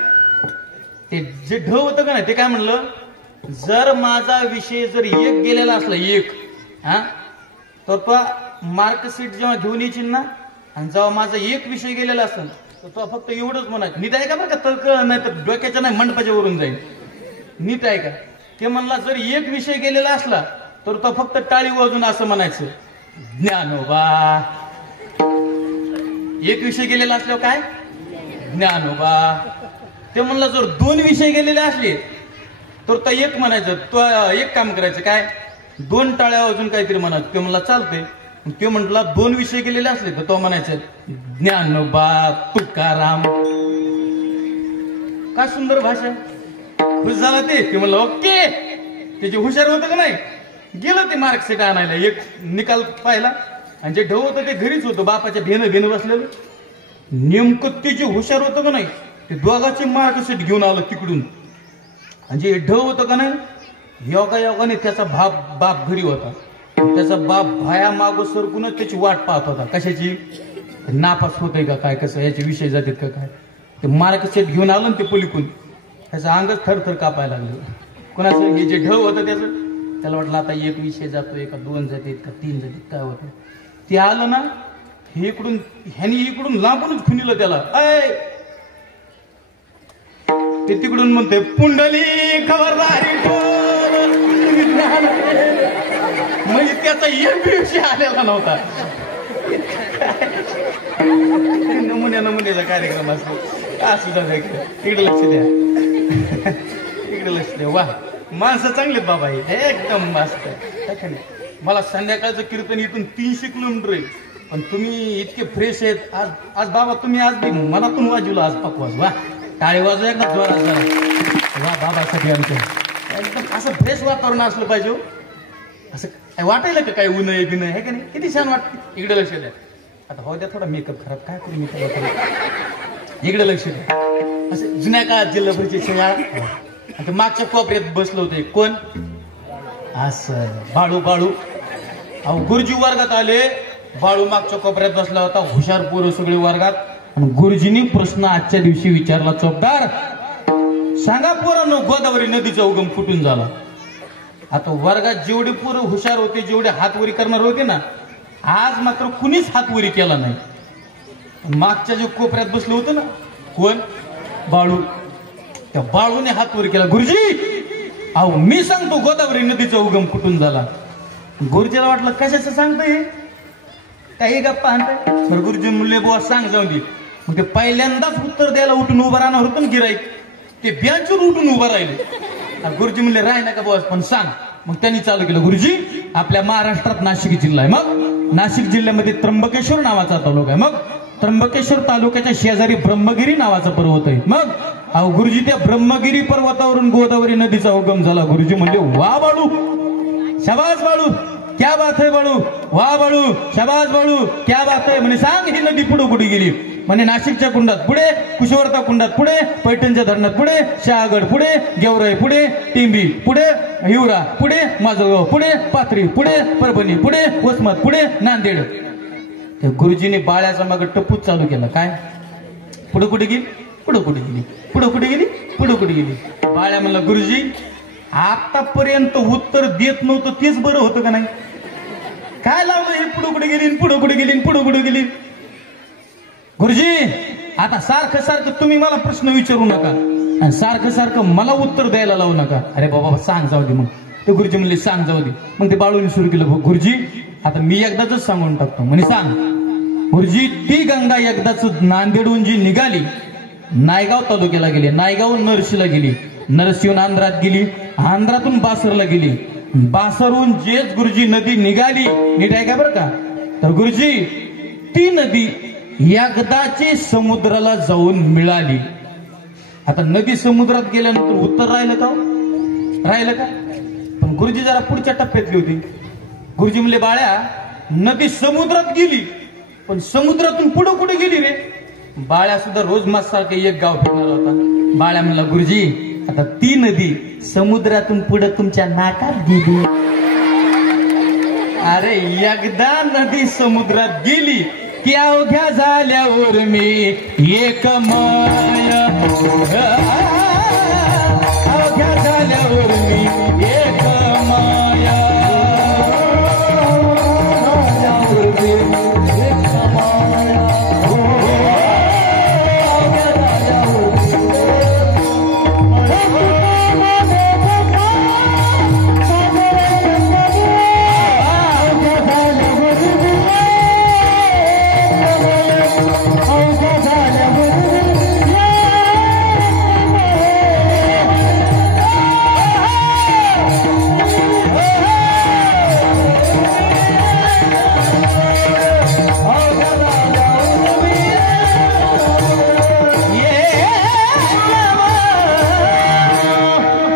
ते जे ढ होतं का नाही, ते काय म्हणलं, जर माझा विषय जर 1 गेलेला असला 1, तर तो मार्कशीट जेव्हा घेऊन येशील ना, आणि जेव्हा माझा 1 विषय गेलेला असेल तर तो फक्त एवढंच म्हणायचं. नीट आहे का बरं का, तर्क नाही तर डोक्याच्या नाही मंडपाच्या वरून जाईल. नीट आहे का. ते म्हणला जर 1 विषय गेलेला असला तर तो फक्त टाळी वाजून असं म्हणायचं, ज्ञानोबा. 1 विषय गेलेला असल्यावर काय, ज्ञानोबा. ते म्हणला जर 2 विषय गेलेले असले तर तो एक म्हणायचं, तो एक काम करायचं काय, 2 टाळ्या अजून काहीतरी म्हणायचं. ते म्हणला चालतंय. ते म्हटला 2 विषय गेलेले असले तर तो म्हणायचं ज्ञानोबा तुकाराम. काय सुंदर भाषा. खुश झाला ते म्हणलं ओके. त्याचे हुशार होतं का नाही, गेलं ते मार्कशीट आणायला, एक निकाल पाहिला आणि जे ढव होतं ते घरीच होतं, बापाच्या भेनं बसलेलं. नेमकं ते जे हुशार होतं का नाही ते दोघांचे मार्कशीट घेऊन आलं तिकडून. आणि जे ढव होतं का नाही योगाने त्याचा बाप घरी होता. त्याचा बाप भाया मागो सरकूनच त्याची वाट पाहत होता. कशाची, नापास होतय का काय, कसं याचे विषय जातात का काय. ते मार्कशीट घेऊन आलं ना ते पलीकून, त्याचं अंगच थरथर कापायला लागलं. कोणाचं, हे जे ढव होतं त्याला वाटलं आता 1 विषय जातोय का 2 जातात का 3 जातात काय होतं. ते आलं ना, हे ह्यानी इकडून लांबूनच खुनीलं त्याला. ते तिकडून म्हणते पुंडली खबरदारी. म्हणजे त्याचा एक विषय आलेला नव्हता. नमुन्याचा कार्यक्रम असतो असं. इकडे लक्ष द्या, इकडे लक्ष द्या. वा, माणसं चांगलेत बाबा, हे एकदम मस्त. मला संध्याकाळचं कीर्तन इथून 300 किलोमीटर आहे, पण तुम्ही इतके फ्रेश आहेत आज बाबा. तुम्ही आज मनातून वाजवलं आज पकवास. वा, टाळी वाजवा एकदा जोरात जरा. वा बाबासाठी आमचं एकदम असं फ्रेश वातावरण असलं पाहिजे. असं काय वाटायला का काय ऊन आहे बिन आहे का नाही, किती छान वाटते. इकडे लक्ष द्या. आता हो द्या थोडा मेकअप खराब, काय करू मी त्याला. इकडे लक्ष द्या. असं जुन्या काळात जिल्हा परिषद शाळा आता मागच्या कोपऱ्यात बसलं होतं कोण, असं बाळू. अहो गुरुजी वर्गात आले, बाळू मागच्या कोपऱ्यात बसला होता. हुशार पोरं सगळे वर्गात. आणि गुरुजींनी प्रश्न आजच्या दिवशी विचारला, चोपदार सांगा पोरांनो गोदावरी नदीचा उगम कुठून झाला. आता वर्गात जेवढे पोरं हुशार होते, जेवढे हातवरी करणार होते ना, आज मात्र कुणीच हातवरी केला नाही. मागच्या जे कोपऱ्यात बसलं होतं ना कोण, बाळू. त्या बाळूने हातवरी केला. गुरुजी अहो मी सांगतो गोदावरी नदीचा उगम कुठून झाला. गुरुजीला वाटलं कशाचं सांगतोय, काही गप्पा आणताय. सर गुरुजी म्हणले बुवा सांग जाऊ दे. मग ते पहिल्यांदाच उत्तर द्यायला उठून उभं राहणार होतं ना गिराईक, ते बेंचवर उठून उभं राहिले. गुरुजी म्हणले राह नका बॉस पण सांग. मग त्यांनी चालू केलं, गुरुजी आपल्या महाराष्ट्रात नाशिक जिल्हा आहे, मग नाशिक जिल्ह्यामध्ये त्र्यंबकेश्वर नावाचा तालुका आहे, मग त्र्यंबकेश्वर तालुक्याच्या शेजारी ब्रह्मगिरी नावाचा पर्वत आहे. मग अहो गुरुजी त्या ब्रह्मगिरी पर्वतावरून गोदावरी नदीचा उगम झाला. गुरुजी म्हणले वा बाळू, शाबास बाळू, क्या बात है बाळू, वा बाळू, शाबास बाळू, क्या बात है. म्हणे सांग ही नदी पुढे कुठे गेली. म्हणे नाशिकच्या कुंडात पुढे, कुशवर्ता कुंडात पुढे, पैठणच्या धरणात पुढे, शहागड पुढे, गेवराई पुढे, टिंबी पुढे, हिवरा पुढे, माझगाव पुढे, पाथरी पुढे, परभणी पुढे, वसमत पुढे, नांदेड. त्या गुरुजीने बाळ्याचा मागे टप्पूच चालू केला. काय पुढे कुठे गेली, पुढे कुठे गेली, पुढे कुठे गेली, पुढे कुठे गेली. बाळ्या म्हणला गुरुजी आतापर्यंत उत्तर देत नव्हतं तेच बरं होतं का नाही. काय लावलं हे पुढे कुठे गेली, पुढे कुठे गेली, पुढे कुठे गेली. गुरुजी आता सारखं सारखं तुम्ही मला प्रश्न विचारू नका आणि सारखं सारखं मला उत्तर द्यायला लावू नका. अरे बाबा सांग जाऊ दे. मग ते गुरुजी म्हणले सांग जाऊ दे. मग ते बाळूने सुरू केलं, गुरुजी आता मी एकदाच सांगून टाकतो. म्हणे सांग. गुरुजी ती गंगा एकदाच नांदेडहून जी निघाली, नायगाव तालुक्याला गेली, नायगाव नरशीला गेली, नरसीहून आंध्रात गेली, आंध्रातून बासरला गेली, बासरहून जेच गुरुजी नदी निघाली, नीट आहे का बरं का. तर गुरुजी ती नदी एकदाची समुद्राला जाऊन मिळाली. आता नदी समुद्रात गेल्यानंतर उत्तर राहिलं का, राहिलं का. पण गुरुजी जरा पुढच्या टप्प्यातली होती. गुरुजी म्हणले बाळ्या नदी समुद्रात गेली, पण समुद्रातून पुढे कुठे गेली रे. बाळ्या सुद्धा रोज सारखं एक गाव फिरणार होता. बाळ्या म्हणला गुरुजी आता ती नदी समुद्रातून पुढे तुमच्या नाकात गेली. अरे एकदा नदी समुद्रात गेली की अवघ्या झाल्यावर मी एक माया, अवघ्या झाल्यावर मी एक माया,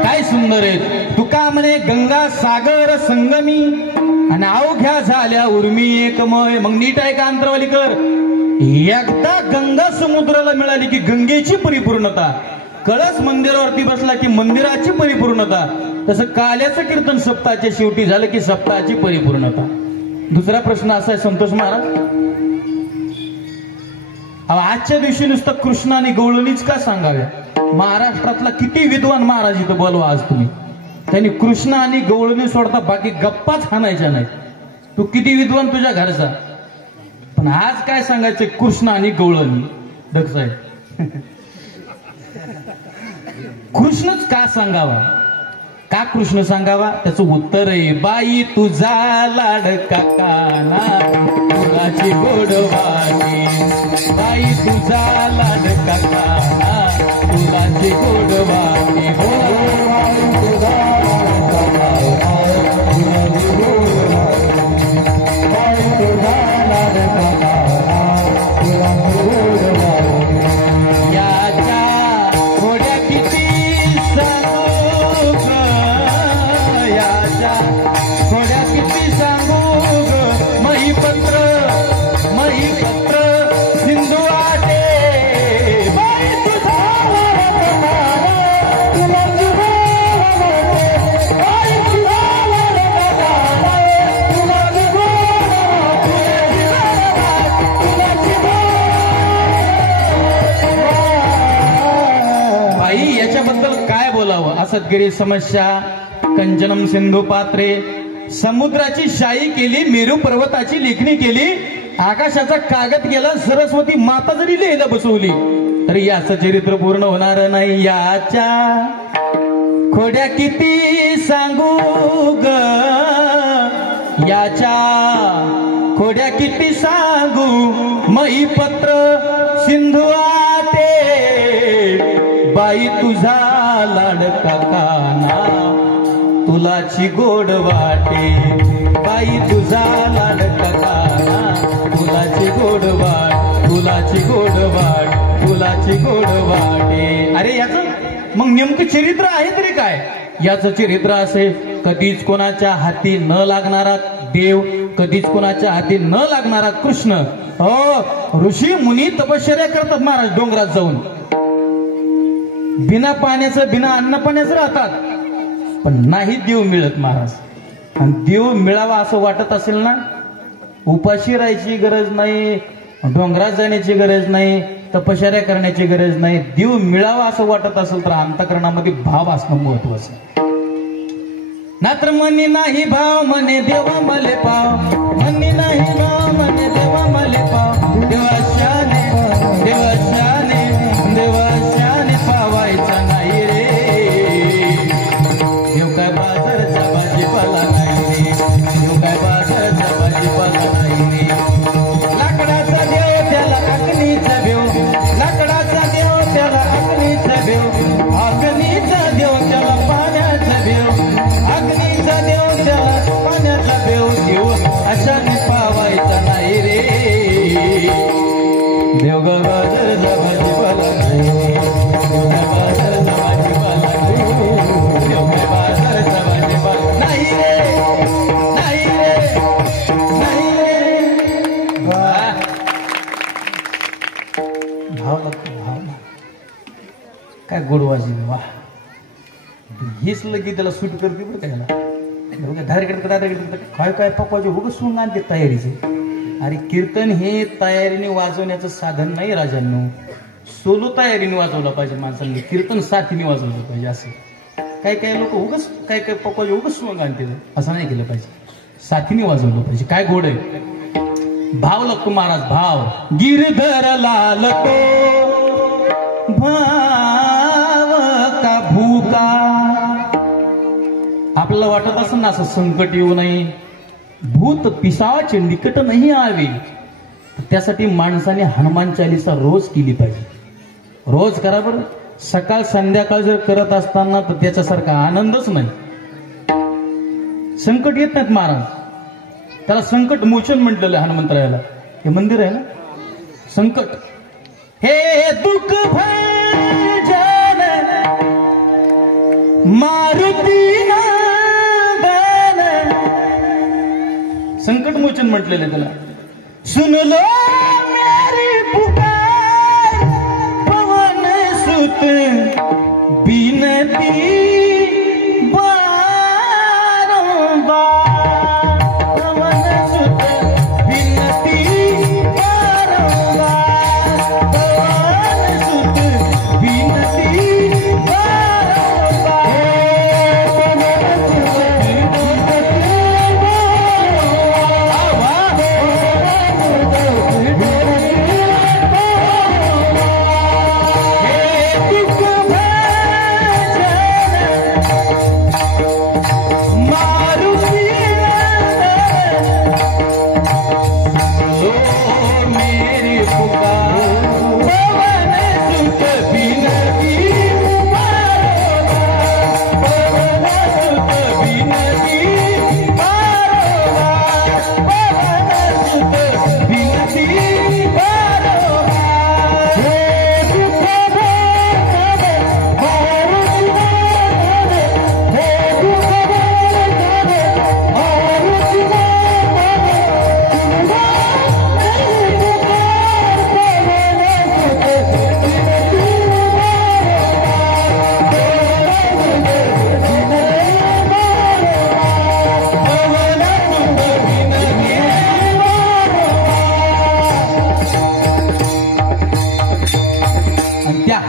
काय सुंदर आहेत. तुका म्हणे गंगा सागर संगमी आणि अवघ्या झाल्या उर्मी एकमय. मग नीट आहे का अंतरवालीकर, एकदा गंगा समुद्राला मिळाली की गंगेची परिपूर्णता, कळस मंदिरावरती बसला की मंदिराची परिपूर्णता, तसं काल्याचं कीर्तन सप्ताहाच्या शेवटी झालं की सप्ताहाची परिपूर्णता. दुसरा प्रश्न असा आहे संतोष महाराज, आजच्या दिवशी नुसतं कृष्ण आणि गवळणीच का सांगाव्या? महाराष्ट्रातला किती विद्वान महाराज इथं बोलवा आज तुम्ही, त्यांनी कृष्ण आणि गवळणी सोडता बाकी गप्पाच हाणायच्या नाही. तू किती विद्वान तुझ्या घरचा, पण आज काय सांगायचे कृष्ण आणि गवळणी? डग साहेब कृष्णच का सांगावा, का कृष्ण सांगावा? त्याचं उत्तर आहे, बाई तुझा लाडका काना तुलाची गोडवाणी, बाई तुझा लाडका काना तुलाची गोडवाणी. सद्गिरी समस्या कंचनम सिंधू पात्रे. समुद्राची शाई केली, मेरू पर्वताची लेखणी केली, आकाशाचा कागद केला, सरस्वती माता जरी लिहायला बसवली तरी याचं चरित्र पूर्ण होणार नाही. याच्या खोड्या किती सांगू ग, याच्या खोड्या किती सांगू, मई पत्र सिंधू आटे, बाई तुझा लाडका काना तुलाची गोड वाटे, बाई तुझा लाडका काना तुलाची गोड वाट, तुलाची गोड वाट, तुलाची गोड वाटे. अरे याचं मग नेमकं चरित्र आहे तरी काय? याचं चरित्र असे, कधीच कोणाच्या हाती न लागणारा देव, कधीच कोणाच्या हाती न लागणारा कृष्ण. ऋषी मुनी तपश्चर्या करतात महाराज डोंगरात जाऊन, बिना पाण्याचं बिना अन्न पाण्याचं राहतात, पण नाही देव मिळत महाराज. आणि देव मिळावा असं वाटत असेल ना, उपाशी राहायची गरज नाही, डोंगरात जाण्याची गरज नाही, तपश्चर्या करण्याची गरज नाही. देव मिळावा असं वाटत असेल तर अंतःकरणामध्ये भाव असणं महत्वाचं. नात्र मनी नाही भाव म्हणे देवा मले पाव, मनी नाही भाव म्हणे देवा मले पाव, देवाशाने देवाशाने देवाशाने पावायचा नाही रे, देव काय बाजारचा भाजीपाला नाही रे, देव काय बाजारचा भाजीपाला नाही रे. लाकडाचा देव त्याला अग्नीचा भेव, लाकडाचा देव त्याला अग्नीचा भेव, अग्नीचा देव त्याला पाण्याचा भेव, अग्नीचा देव त्याला पाण्याचा भेव, देव अशाने पावायचा नाही रे, देव बाजारचा भाजीपाला नाही, देव काय बाजारचा भाजीपाला नाही, देव काय बाजारचा भाजीपाला नाही रे, नाही रे, नाही रे. भाव लागतो, भाव काय गोडवाजी. वा हीच लगी त्याला सूट करते बरं काय, काय काय पकवायचे उगं सोंग आणते तयारीचे. अरे कीर्तन हे तयारीने वाजवण्याचं साधन नाही राजांनो, सोलो तयारीने वाजवलं पाहिजे माणसांनी, कीर्तन साथीने वाजवलं पाहिजे. असं काय काय लोक उगच काय काय पकवायचे उगच सोंग आणते, असं नाही केलं पाहिजे, साथीने वाजवलं पाहिजे. काय गोड आहे, भाव लागतो महाराज, भाव. गिरधर लाल तो भाव का भूका. आपल्याला वाटत असं ना असं संकट येऊ नये, भूत पिशाच निकट नाही आवे, त्यासाठी माणसाने हनुमान चालीसा रोज केली पाहिजे. रोज करा बरं, सकाळ संध्याकाळ जर करत असताना तर त्याच्यासारखा आनंदच नाही. संकट येत नाहीत महाराज, त्याला संकट मोचन म्हटलेलं आहे हनुमंतरायाला. हे मंदिर आहे ना, संकट हे दुःख भंजन मारुती संकट मोचन म्हटलेलं आहे त्याला. सुन लो मेरी पुकार पवन सुत बिनती बारंबार, पवन सुत बिनती बारंबार, पवन सुत बिनती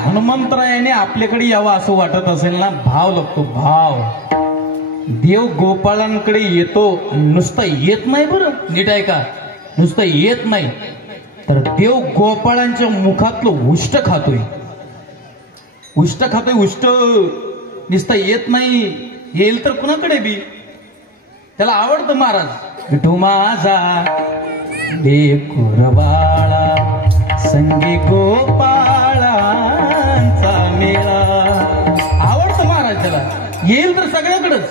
हनुमंतरायाने आपल्याकडे यावं असं वाटत असेल ना, भाव लागतो भाव. देव गोपाळांकडे येतो, नुसतं येत नाही. बरं नीट आहे का, नुसतं येत नाही तर देव गोपाळांच्या मुखातलं उष्ट खातोय. उष्ट खातोय, उष्ट नुसतं येत नाही. येईल तर कुणाकडे बी, त्याला आवडतं महाराज. विठू माझा लेकूर बाळा संगी गोपाळांचा मेळा, आवडतं महाराज त्याला. येईल तर सगळ्याकडेच,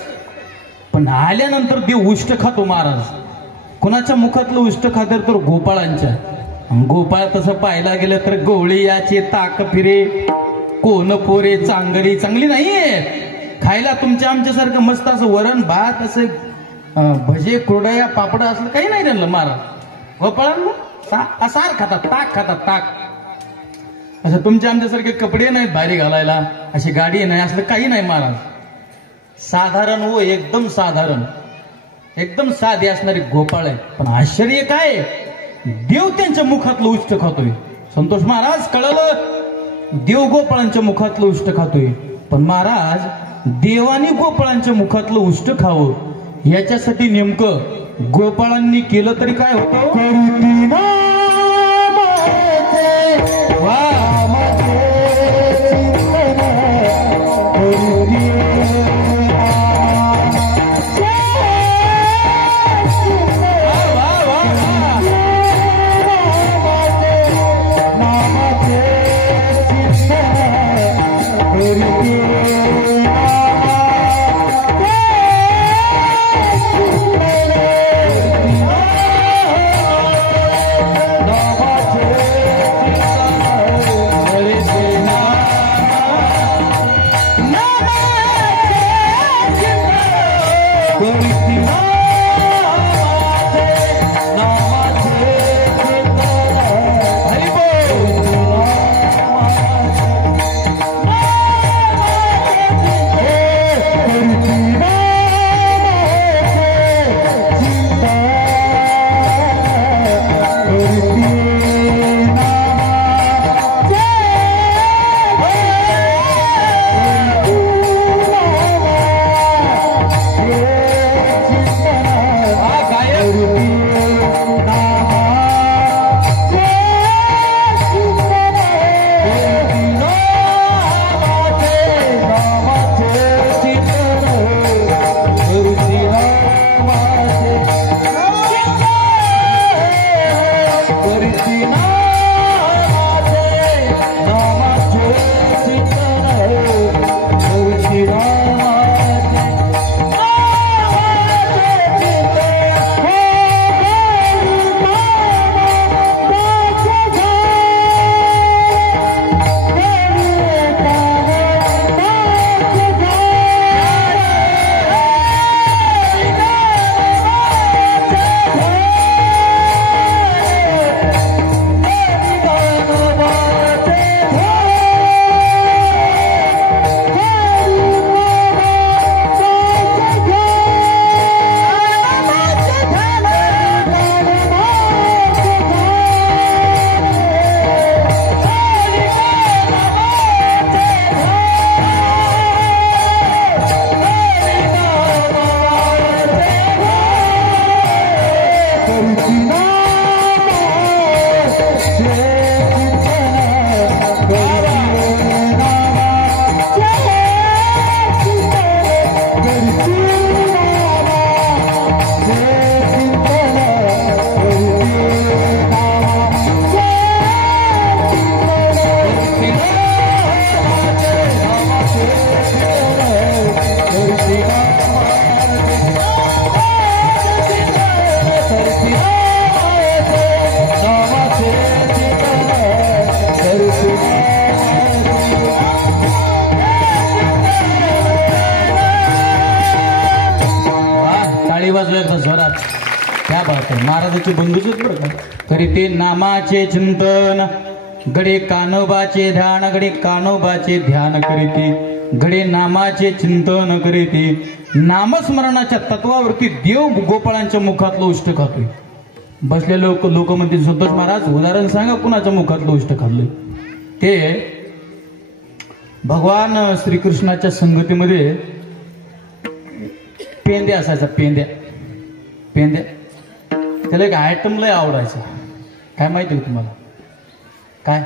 पण आल्यानंतर देव उष्ट खातो महाराज. कुणाच्या मुखातलं उष्ट खातर तर गोपाळांच्या. गोपाळ तसं पाहायला गेलं तर गवळी याचे ताक फिरे, कोण पोरे चांगली चांगली नाहीये खायला. तुमच्या आमच्यासारखं मस्त असं वरण भात असं भजे कुरडया पापड असलं काही नाही त्यांना महाराज. गोपाळांना सार खातात, ताक खातात, ताक. असं तुमच्या आमच्यासारखे कपडे नाहीत भारी घालायला, अशी गाडी नाही, असलं काही नाही महाराज. साधारण हो, एकदम साधारण, एकदम साधे असणारे गोपाळ आहे. पण आश्चर्य काय, देव त्यांच्या मुखातलं उष्ट खातोय. संतोष महाराज कळलं, देव गोपाळांच्या मुखातलं उष्ट खातोय. पण महाराज देवानी गोपाळांच्या मुखातलं उष्ट खावं याच्यासाठी नेमकं गोपाळांनी केलं तरी काय होतं. जोरात क्या बात आहे. महाराजांचे बंधूच बरं का. तरी ते नामाचे चिंतन गडे कानोबाचे ध्यान, गडे कानोबाचे ध्यान करीती, गडे नामाचे चिंतन करीती. नामस्मरणाच्या तत्वावरती देव गोपाळांच्या मुखातलं उष्ट खातोय. बसले लोक म्हणतील संतोष महाराज उदाहरण सांगा कुणाच्या मुखातलं उष्ट खाल्लंय. ते भगवान श्रीकृष्णाच्या संगतीमध्ये पेंद्या असायचा. पेंद्या त्याला एक आयटम लय आवडायचा. काय माहिती आहे तुम्हाला काय?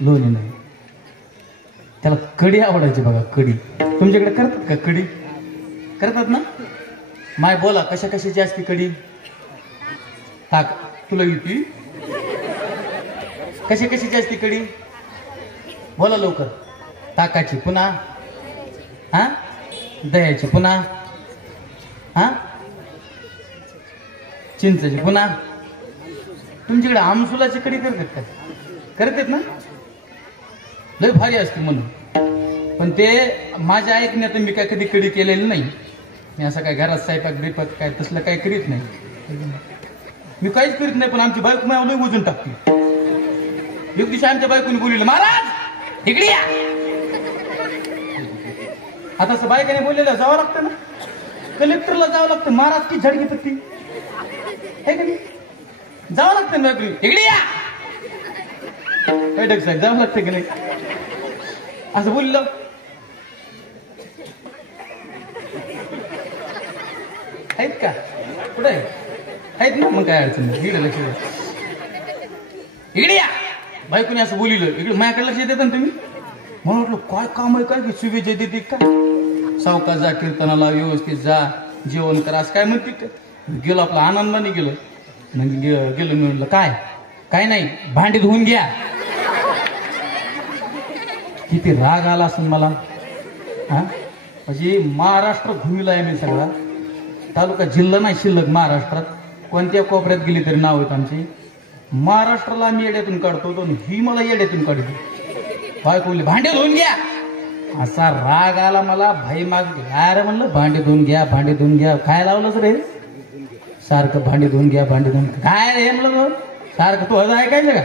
लोणी नाही, त्याला कडी आवडायची बघा. कडी तुमच्याकडे करतात का? कडी करतात ना. माय बोला कशा कशाची असते कडी? ताक तुला येते? कशी कशाची असते कडी? बोला लवकर. ताकाची, पुन्हा दह्याची, पुन्हा चिंचेची, पुन्हा तुमच्याकडे आमसुलाची कडी करतात का? करतात ना. लय भारी असते म्हणून. पण ते माझ्या ऐकण्यात मी काय कधी कडी केलेली नाही. मी असं काय घरात स्वयंपाक बिपाक काय तसलं काही करीत नाही. मी काहीच करीत नाही. पण आमची बायको मला लय वजन टाकते. एक दिवशी आमच्या बायकोने बोलले महाराज इकडे या. आता असं बायकाने बोललेलं जावं लागतं ना. कलेक्टरला जावं लागतं. महाराज की झडकी पत्ती आहे का नाही? जावं लागतं ना. इकडे या बैठक साहेब जावं लागतं की नाही? असं बोललं. आहेत का? कुठे आहेत ना. मग काय अडचण नाही. इकडे लक्ष द्या. इकडे या. बायकोने असं बोलिलं. इकडे माझ्याकडे लक्ष देता ना तुम्ही. म्हणून म्हटलं काय काम आहे काय की शुभेच्छा देते काय? सावकाश जा, कीर्तनाला व्यवस्थित जा, जेवण करा असं काय म्हणते. गेलो आपला आनंदाने गेलो. गेलो मी म्हटलं काय नाही भांडी धुवून घ्या. किती राग आला असेल मला. म्हणजे महाराष्ट्र घुमिला आहे मी सगळा. तालुका जिल्हा नाही शिल्लक महाराष्ट्रात. कोणत्या कोपऱ्यात गेली तरी नाव आहेत आमची. महाराष्ट्राला आम्ही येड्यातून काढतो. ही मला येड्यातून काढली. बायको बोलली भांडे धुवून घ्या. असा राग आला मला. भाई माग अरे म्हणलं भांडे धुवून घ्या, भांडे धुवून घ्या. काय लावलंच रे सारखं भांडे धुवून घ्या, भांडे धुवून. काय रे म्हणलं सारखं तू हजं ऐकायचं का?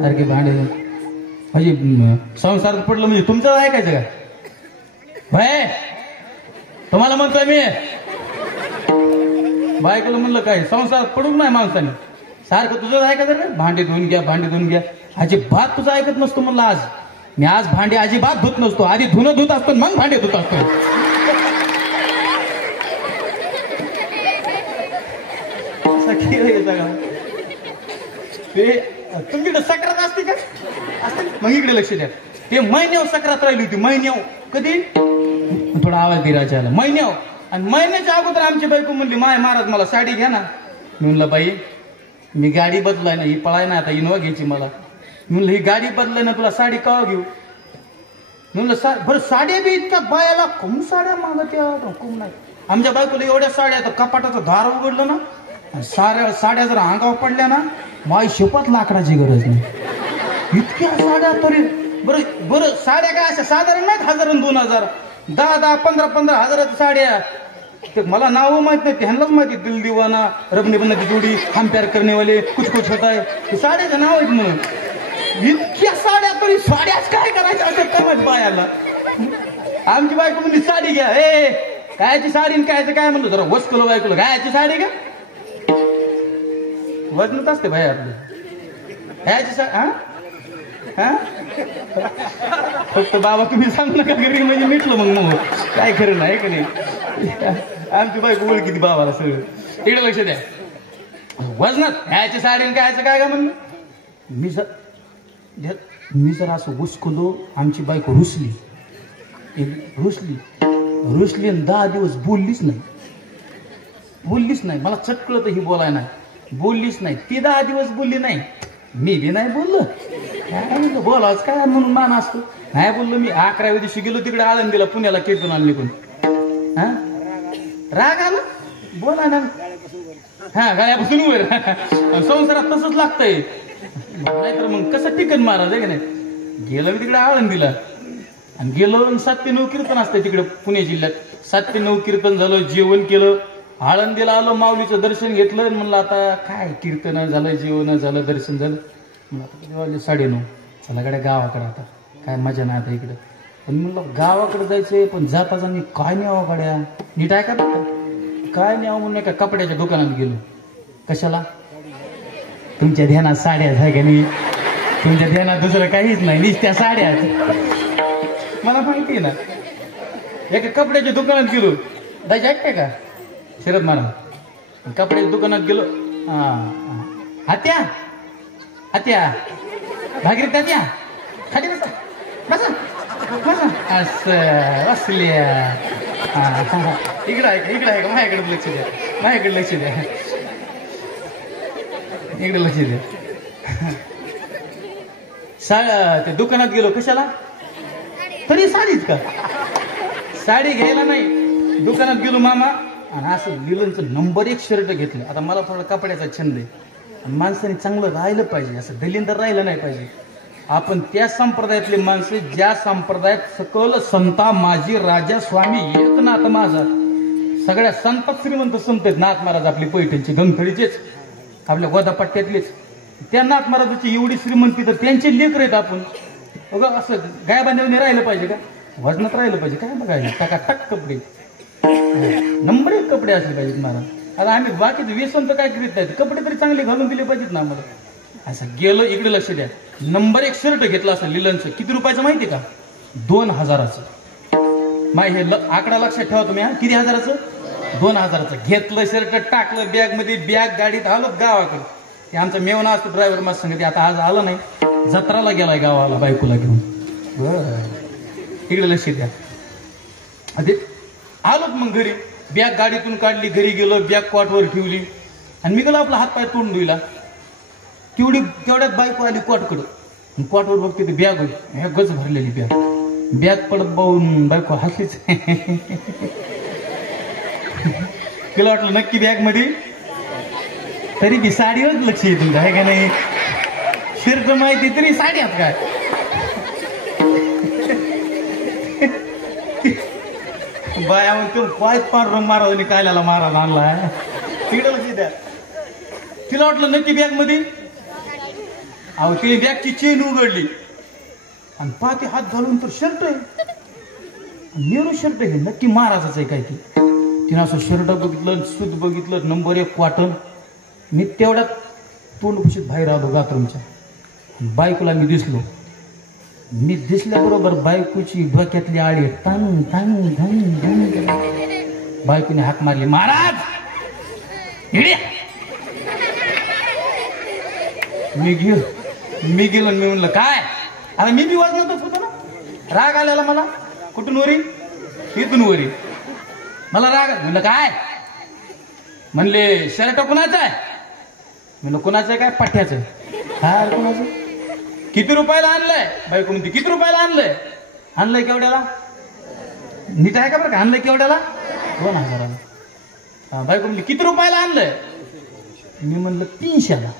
सारखे भांडे धुवून म्हणजे संसार पडलं म्हणजे तुमचं ऐकायचं का? भाई तुम्हाला म्हणतोय मी. बायकोला म्हणलं काय संसारात पडून नाही माणसाने. सारखं तुझं ऐकायचं का? भांडे धुवून घ्या, भांडे धुवून घ्या. अजिबात तुझं ऐकत नसतो म्हणलं. आज मी आज भांडे अजिबात धुत नसतो. आधी धुणं धुत असतो मग भांडे धुत असतो. ते तुमच्याकडे सक्रात असते का? असते. मग इकडे लक्ष द्या. ते महिन्यावर सक्रात राहिली होती. महिन्यावर कधी थोडा आवाज दिराचा आला. महिन्यावर. आणि महिन्याच्या अगोदर आमची बायको म्हणली माय महाराज मला साडी घ्या ना. म्हणलं बाई मी गाडी बदलाय ना. ही पळाय ना आता इनोवा घ्यायची मला. म्हणलं ही गाडी बदलाय ना तुला साडी का घेऊ? म्हणलं बरं साड्या बी इतक्या बायाला कम साड्या मागत्या कम नाही. आमच्या बायकोला एवढ्या साड्या तर कपाटाचं दार उघडलं ना साड्या जर अंगावर पडल्या ना माई शपथ लाकडाची गरज नाही. इतक्या साड्या तरी बरं साड्या काय अशा साधारण नाहीत 1000 आणि 2000 10 15 हजाराच्या साड्या. ते मला नाव माहित नाही. ह्यांनाच माहिती. दिल दिवाना, रबने बनती जोडी, हम प्यार करने वाले, कुछ कुछ होता है. ते साड्याचं नाव आहेत म्हणून. इतक्या साड्या तरी साड्याच काय करायच्या असं काय माहिती बायाला. आमची बायको म्हणजे साडी घ्या. कायची साडी कायचं काय म्हणलं जरा वस्तूला बायकोला गायची साडी का? वजनच असते बाय आपलं. ह्याची फक्त बाबा तुम्ही सांगू नका घरी म्हणजे मिटलं मग काय खरं नाही का नाही. आमची बायको ओळखी ती बाबाला सगळं. इकडे लक्ष द्या. वजनात ह्याची साडी कायचं काय का म्हणलं. मी जर असं उचकलो आमची बायको रुसली. रुसली आणि 10 दिवस बोललीच नाही. मला चटकलं तर ही बोलाय नाही, बोललीच नाही. ती 10 दिवस बोलली नाही, मी बी नाही बोललो. काय म्हणतो बोलाच काय म्हणून मान असतो. नाही बोललो मी. 11व्या दिवशी गेलो तिकडे आळंदीला, पुण्याला कीर्तन आलं निघून. हा राग आला बोला ना. हा गळ्यापासून वर. संसारात तसंच लागतंय. नाहीतर मग कसं टिकन महाराज आहे की नाही. गेलो मी तिकडे आळंदीला आणि गेलो 7 ते 9 कीर्तन असते तिकडे पुणे जिल्ह्यात. 7 ते 9 कीर्तन झालं, जेवण केलं. आळंदीला आलो, माऊलीचं दर्शन घेतलं. म्हणलं आता काय कीर्तन झालं, जेवण झालं, दर्शन झालं. म्हणलं आता किती वाजले 9:30. चला गाड्या गावाकडे, आता काय मजा नाही आता इकडं. पण म्हणलं गावाकडे जायचंय, पण जाता जाणी काय न्यावं गाड्या. नीट आहे का काय न्यावं म्हणून एका कपड्याच्या दुकानात गेलो. कशाला? तुमच्या ध्यानात साड्या आहे का नाही? तुमच्या ध्यानात दुसरं काहीच नाही, नुसत्या साड्या. मला माहिती आहे ना. एका कपड्याच्या दुकानात गेलो. दाजी ऐकते का शरद महाराज? कपड्याच्या दुकानात गेलो. हात्या भागीरथ तात्या खाली बसा असं बसल्या. इकडं आहे का माझ्याकडे लक्ष द्या. इकडे लक्ष द्या. त्या दुकानात गेलो. कशाला? तरी साडीच का? साडी घ्यायला नाही, दुकानात गेलो मामा आणि असं लिलनचं नंबर 1 शर्ट घेतलं. आता मला थोडा कपड्याचा छंद आहे आणि माणसाने चांगलं राहिलं पाहिजे, असं दलिंदर राहिलं नाही पाहिजे. आपण त्या संप्रदायातले माणसं ज्या संप्रदायात सकल संता माझी राजा स्वामी एकनाथ माझा. सगळ्या संतात श्रीमंत संत आहेत. नाथ महाराज आपली पैठणचे गंगथळीचेच, आपल्या गोदापट्ट्यातलेच. त्या नाथ महाराजाची एवढी श्रीमंती, तर त्यांचे लेकर आहेत आपण. बघा असं गायबांधवने राहिलं पाहिजे का? वजनात राहिलं पाहिजे काय? बघायला टकाटक कपडे, नंबर 1 कपडे असले पाहिजेत महाराज. आता आम्ही बाकीचे व्यसन तर काय करीत नाही, कपडे तरी चांगले घालून दिले पाहिजेत ना आम्हाला. असं गेलो. इकडे लक्ष द्या. नंबर 1 शर्ट घेतला असं लिलनचं. किती रुपयाचं माहिती का? 2000चं. माय हे आकडा लक्षात ठेवा तुम्ही. किती हजाराचं? 2000चं. घेतलं शर्ट, टाकलं बॅग मध्ये, बॅग गाडीत आलो गावाकडे. ते आमचा मेवना असतो ड्रायव्हर माझं सांगते. आता आज आलं नाही, जत्राला गेलाय गावाला बायकोला घेऊन. इकडे लक्ष द्या. आलोच मग घरी. बॅग गाडीतून काढली, घरी गेलो, बॅग कॉटवर ठेवली आणि मी गेलो आपला हातपाय तोंड धुईला. तेवढ्यात बायको आली कॉटकडं. कॉटवर बघते ती बॅग होती, गज भरलेली बॅग पडत पाहून बायको हसलीच. तिला वाटलं नक्की बॅग मध्ये, तरी बी साडीवर लक्ष येत तुमचं आहे का नाही? शर्ट माहिती तरी साडी आत काय. बाया म्हणतो पाय पांढरंग महाराजांनी कायला महाराज आणलाय. तिकडे लक्ष द्या. तिला वाटलं नक्की बॅग मध्ये. अहो ती बॅगची चेन उघडली आणि पाठी हात घालून तर शर्ट आहे. नेहरू शर्ट आहे, नक्की महाराजाचं आहे काय की. तिनं असं शर्ट बघितलं, सूत बघितलं, नंबर 1 कॉटन. मी तेवढ्यात तोंड पुशीत बाहेर आलो बाथरूमच्या. बायकोला मी दिसलो. मी दिसल्याबरोबर बायकोची डोक्यातली आळी तांग तांग तांग तांग. बायकोने हाक मारली, महाराज. मी गेलो मी म्हणलं काय? आता मी बी वाजनातच होतो ना. राग आलेला मला. कुठून वरी? इथून वरी. मला राग म्हणलं काय? म्हणले शर्ट कुणाचं आहे? म्हणलं कुणाचं आहे? काय पठ्याचं? हा कुणाचं? किती रुपयाला आणलंय? बायको म्हणते किती रुपयाला आणलंय? आणलंय केवढ्याला? नीट आहे का बरं का? आणलंय केवढ्याला? 2000ला. बायको म्हणली किती रुपयाला आणलंय? मी म्हणलं 300ला.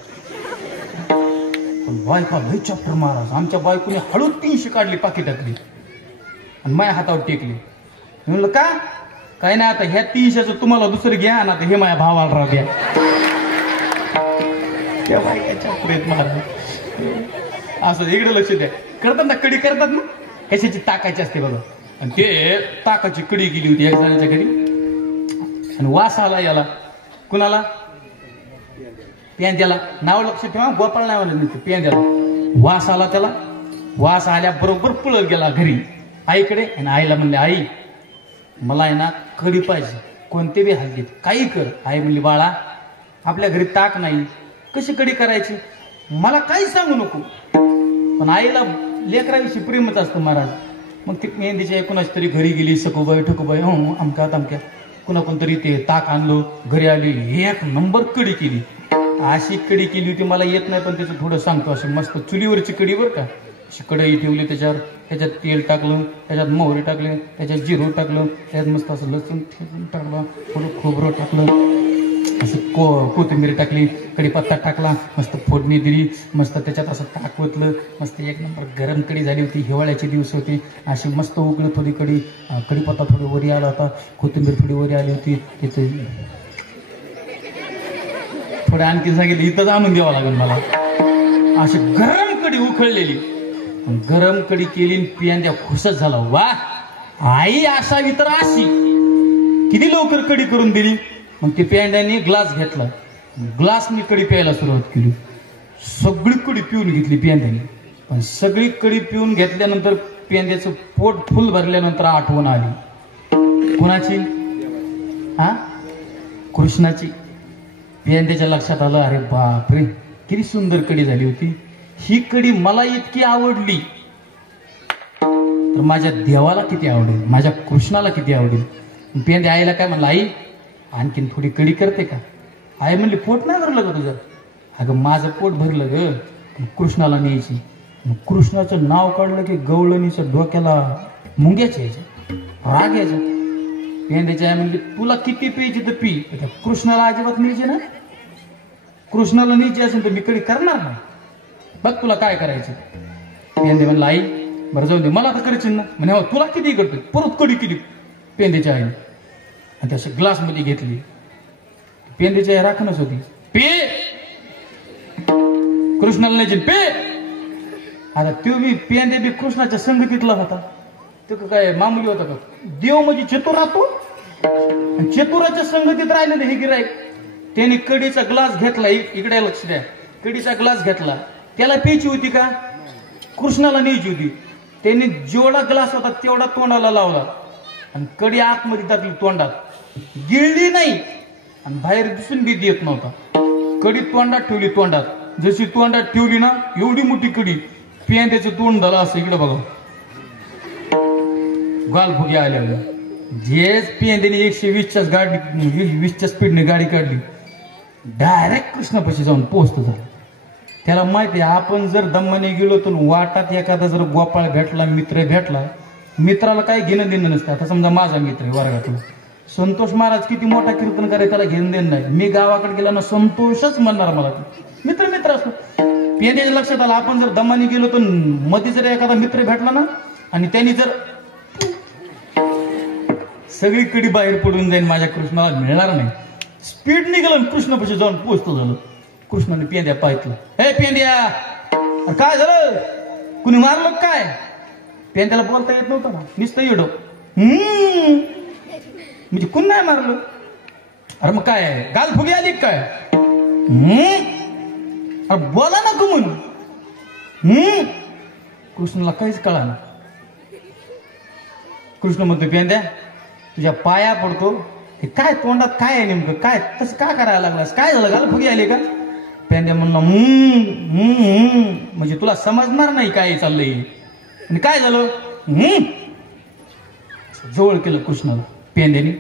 पण बायका लय चॅप्टर महाराज. आमच्या बायकोने हळूच 300 काढली पाकिटातली आणि माझ्या हातावर टेकली. मी म्हणलं का? काय नाही, आता ह्या 300चं तुम्हाला दुसरं घ्या ना, आता हे माझ्या भावाला राहू द्या. त्या बायका चॅप्टर आहेत महाराज. असं इकडे लक्ष द्या. करतात ना, कडी करतात ना, कशाची टाकायची असते बघा. आणि ते टाकाची कडी गेली होती एक जणांच्या घरी आणि वास आला याला. कुणाला? प्यांद्याला. नाव लक्ष ठेवा, गोपाळ नाव आलं नाही, प्यांद्याला. वास आला त्याला. वास आल्याबरोबर पळत गेला घरी आईकडे आणि आईला म्हणले, आई मला आहे ना कडी पाहिजे, कोणते बी हल्लीत काही कर. आई म्हणली, बाळा आपल्या घरी ताक नाही, कशी कडी करायची? मला काही सांगू नको. पण आईला लेकराविषयी प्रेमच असतं महाराज. मग ती मेहंदीच्या कोणाच तरी घरी गेली, सखूबाई ठकूबाई अमक्या तमक्या कुणा कोणतरी ते ताक आणलो, घरी आली, एक नंबर कडी केली. अशी कडी केली होती, मला येत नाही पण त्याचं थोडं सांगतो. अशी मस्त चुलीवरची कडी बरं का. अशी कढई ठेवली, त्याच्यात तेल टाकलं, त्याच्यात मोहरी टाकले, त्याच्यात जिरं टाकलं, त्याच्यात मस्त असं लसूण टाकलं, थोडं खोबरं टाकलं, असं कोथिंबीर टाकली, कढीपत्ता टाकला, मस्त फोडणी दिली, मस्त त्याच्यात असं ताक ओतलं, मस्त एक नंबर गरम कढी झाली होती. हिवाळ्याचे दिवस होते, अशी मस्त उकळत थोडी कढीपत्ता थोडी वरी आला होता, कोथिंबीर थोडी वरी आली होती. तिथे थोडं आणखी सांगितलं, इथंच आणून द्यावं लागेल मला. अशी गरम कढी उकळलेली, गरम कढी केली, पियांद्या खुशच झाला. वा, आई असावी तर अशी, किती लवकर कढी करून दिली. मग ते पेंड्याने ग्लास घेतला, ग्लासनी कढी प्यायला सुरुवात केली. सगळी कढी पिऊन घेतली पेंड्याने. पण सगळी कढी पिऊन घेतल्यानंतर पेंड्याचं पोट फुल भरल्यानंतर आठवण आली. कुणाची? कृष्णाची. पेंड्याच्या लक्षात आलं, अरे बापरे किती सुंदर कढी झाली होती. ही कढी मला इतकी आवडली तर माझ्या देवाला किती आवडेल, माझ्या कृष्णाला किती आवडेल. पेंड्या आईला काय म्हणलं, आई आणखीन थोडी कढी करते का? आई म्हणली, पोट नाही भरलं का तुझं? अगं माझं पोट भरलं ग, कृष्णाला न्यायची. मग कृष्णाचं नाव काढलं की गवळणीच्या डोक्याला मुंग्याच्या यायच्या, राग यायचा. पेंड्याची आई म्हणली, तुला किती प्यायची तर पी, कृष्णाला अजिबात न्यायचे ना. कृष्णाला न्यायची असेल तर मी कढी करणार नाही, बघ तुला काय करायचं. पेंदे म्हणलं, आई बरं जाऊ दे, मला आता करायची ना. म्हणे, हो तुला किती करतोय. परत कढी केली पेंद्याच्या आईने आणि त्याच्या ग्लास मध्ये घेतली. पेंद्याची आई राखणच होती, पे कृष्णाला नाही पे. आता तो बी पेंदे बी कृष्णाच्या संगतीतला होता, तो काय मामुली होता का? देव म्हणजे चतुर राहतो, आणि चतुराच्या संगतीत राहिलेले हे गिराईक. त्याने कढीचा ग्लास घेतला, इकडे लक्ष द्या, कढीचा ग्लास घेतला. त्याला प्यायची होती का? कृष्णाला न्यायची होती. त्याने जेवढा ग्लास होता तेवढा तोंडाला लावला आणि कढी आतमध्ये टाकली, तोंडात गिळली नाही आणि बाहेर दिसून बी देत नव्हता. कढी तोंडात ठेवली, तोंडात जशी तोंडात ठेवली ना, एवढी मोठी कढी, पेंद्याचं तोंड झालं असं. इकडे बघा, गालफुगी आल्या. जेच पेंद्याने 120च्या गाडी 20च्या स्पीडने गाडी काढली, डायरेक्ट कृष्णापाशी जाऊन पोहोचतो झाला. त्याला माहिती आहे, आपण जर दम्माने गेलो तर वाटात एखादा जर गोपाळ भेटला, मित्र भेटला, मित्राला काही घेणं देणं नसतं. आता समजा माझा मित्र आहे वर्गातला संतोष महाराज, किती मोठा कीर्तन करायला, त्याला घेणं देणं नाही. मी गावाकडे गेला ना संतोषच म्हणणार मला, मित्र मित्र असतो. पेंद्याच्या लक्षात आलं, आपण जर दम्माने गेलो तर मध्ये जर एखादा मित्र भेटला ना आणि त्यांनी जर सगळी कडी बाहेर पडून जाईल, माझ्या कृष्णाला मिळणार नाही. स्पीड निघालं, कृष्णापाशी जाऊन पोहोचतो झालं. कृष्णाने पेंद्या पाहितलं, हे पेंद्या काय झालं, कुणी मारलं काय? पेंद्याला बोलता येत नव्हतं ना, नुसतं येडो म्हणजे कुणी नाही मारलं. अरे मग काय गालफुगी आली काय? अरे बोला ना कुमून. कृष्णाला काहीच कळा ना. कृष्ण म्हणतो, पेंद्या तुझ्या पाया पडतो, हे काय तोंडात काय आहे नेमकं, काय तसं का करायला लागलास, काय झालं, गालफुगी आली का? पेंद्या म्हणला, म्हणजे तुला समजणार नाही काय चाललंय. आणि काय झालं? जवळ केलं कृष्णाला पेंद्याने,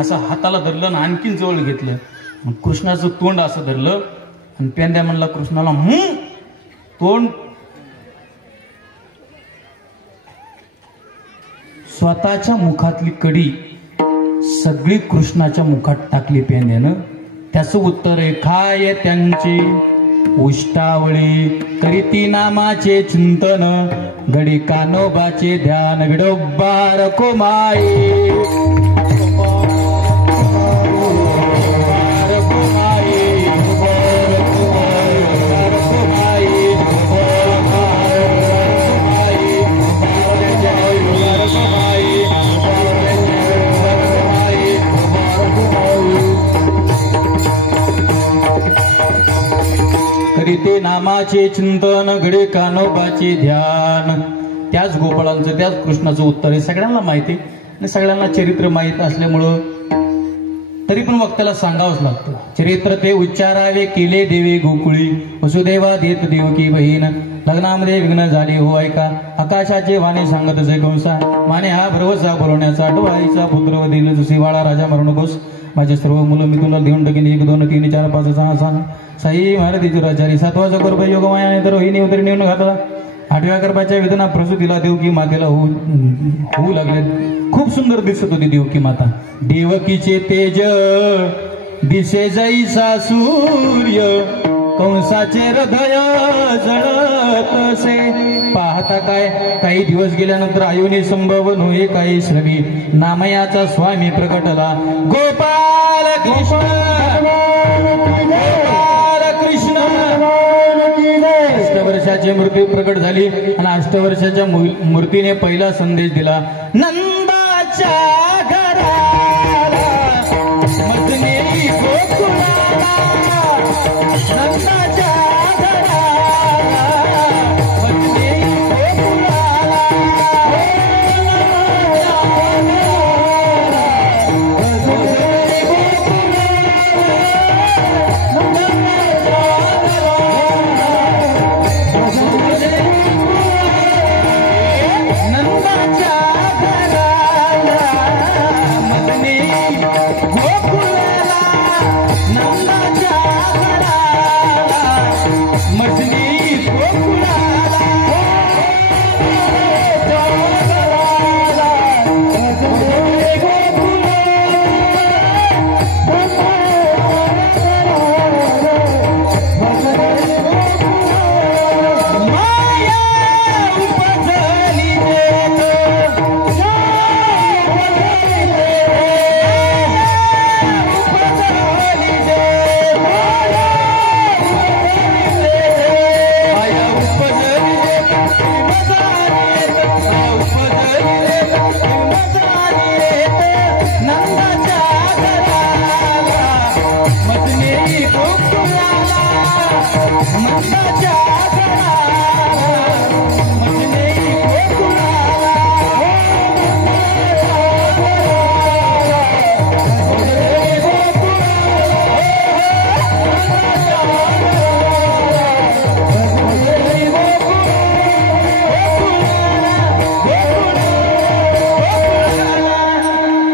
असं हाताला धरलं ना आणखीन जवळ घेतलं. मग कृष्णाचं तोंड असं धरलं आणि पेंद्या म्हणला कृष्णाला, तोंड स्वतःच्या मुखातली कडी सगळी कृष्णाच्या मुखात टाकली पेंद्यानं. त्याचं उत्तर आहे, काय त्यांची उष्टावळी करीती नामाचे चिंतन, घडी कानोबाचे ध्यान, विडोबा रखो माई. करीते नामाचे चिंतन, घडे कानोबाचे ध्यान. त्याच गोपाळांचं, त्याच कृष्णाचं उत्तर आहे. सगळ्यांना माहिती आहे आणि सगळ्यांना चरित्र माहीत असल्यामुळं तरी पण वक्त्याला सांगावंच लागतं. चरित्र ते उच्चारावे केले देवे गोकुळी, वसुदेवा देत देवकी बहीण, लग्नामध्ये विघ्न झाली हो ऐका, आकाशाचे वाणे सांगत असे कंसा, माने हा भरवसा बोलवण्याचा, डोळाईचा पुत्र व दिल तुसी वाळा राजा मरू नकोस, माझे सर्व मुलं मी तुला देऊन टाकीन, 1 2 3 4 5 6 7 साई महाराज चुराचारी, 7वा गर्भ योगमाया नाही तर रोहिणी उतरी नेऊन घातला, 8व्या गर्भाच्या वेदना प्रसूतीला देवकी मातेला होऊ लागले. खूप सुंदर दिसत होती देवकी माता. देवकीचे तेज दिसे जैसा सूर्य, कंसाचे हृदय जळतसे. पाहता काय, काही दिवस गेल्यानंतर आयुने संभव नोहे काही श्रमी, नामयाचा स्वामी प्रकटला, गोपाल कृष्ण गोपाल कृष्ण. 8 वर्षाची मूर्ती प्रकट झाली आणि 8 वर्षाच्या मूर्तीने पहिला संदेश दिला, नंदाच्या घराला मदनेरी गोकुळाला, नंदाच्या घराला मदनेरी गोकुळाला,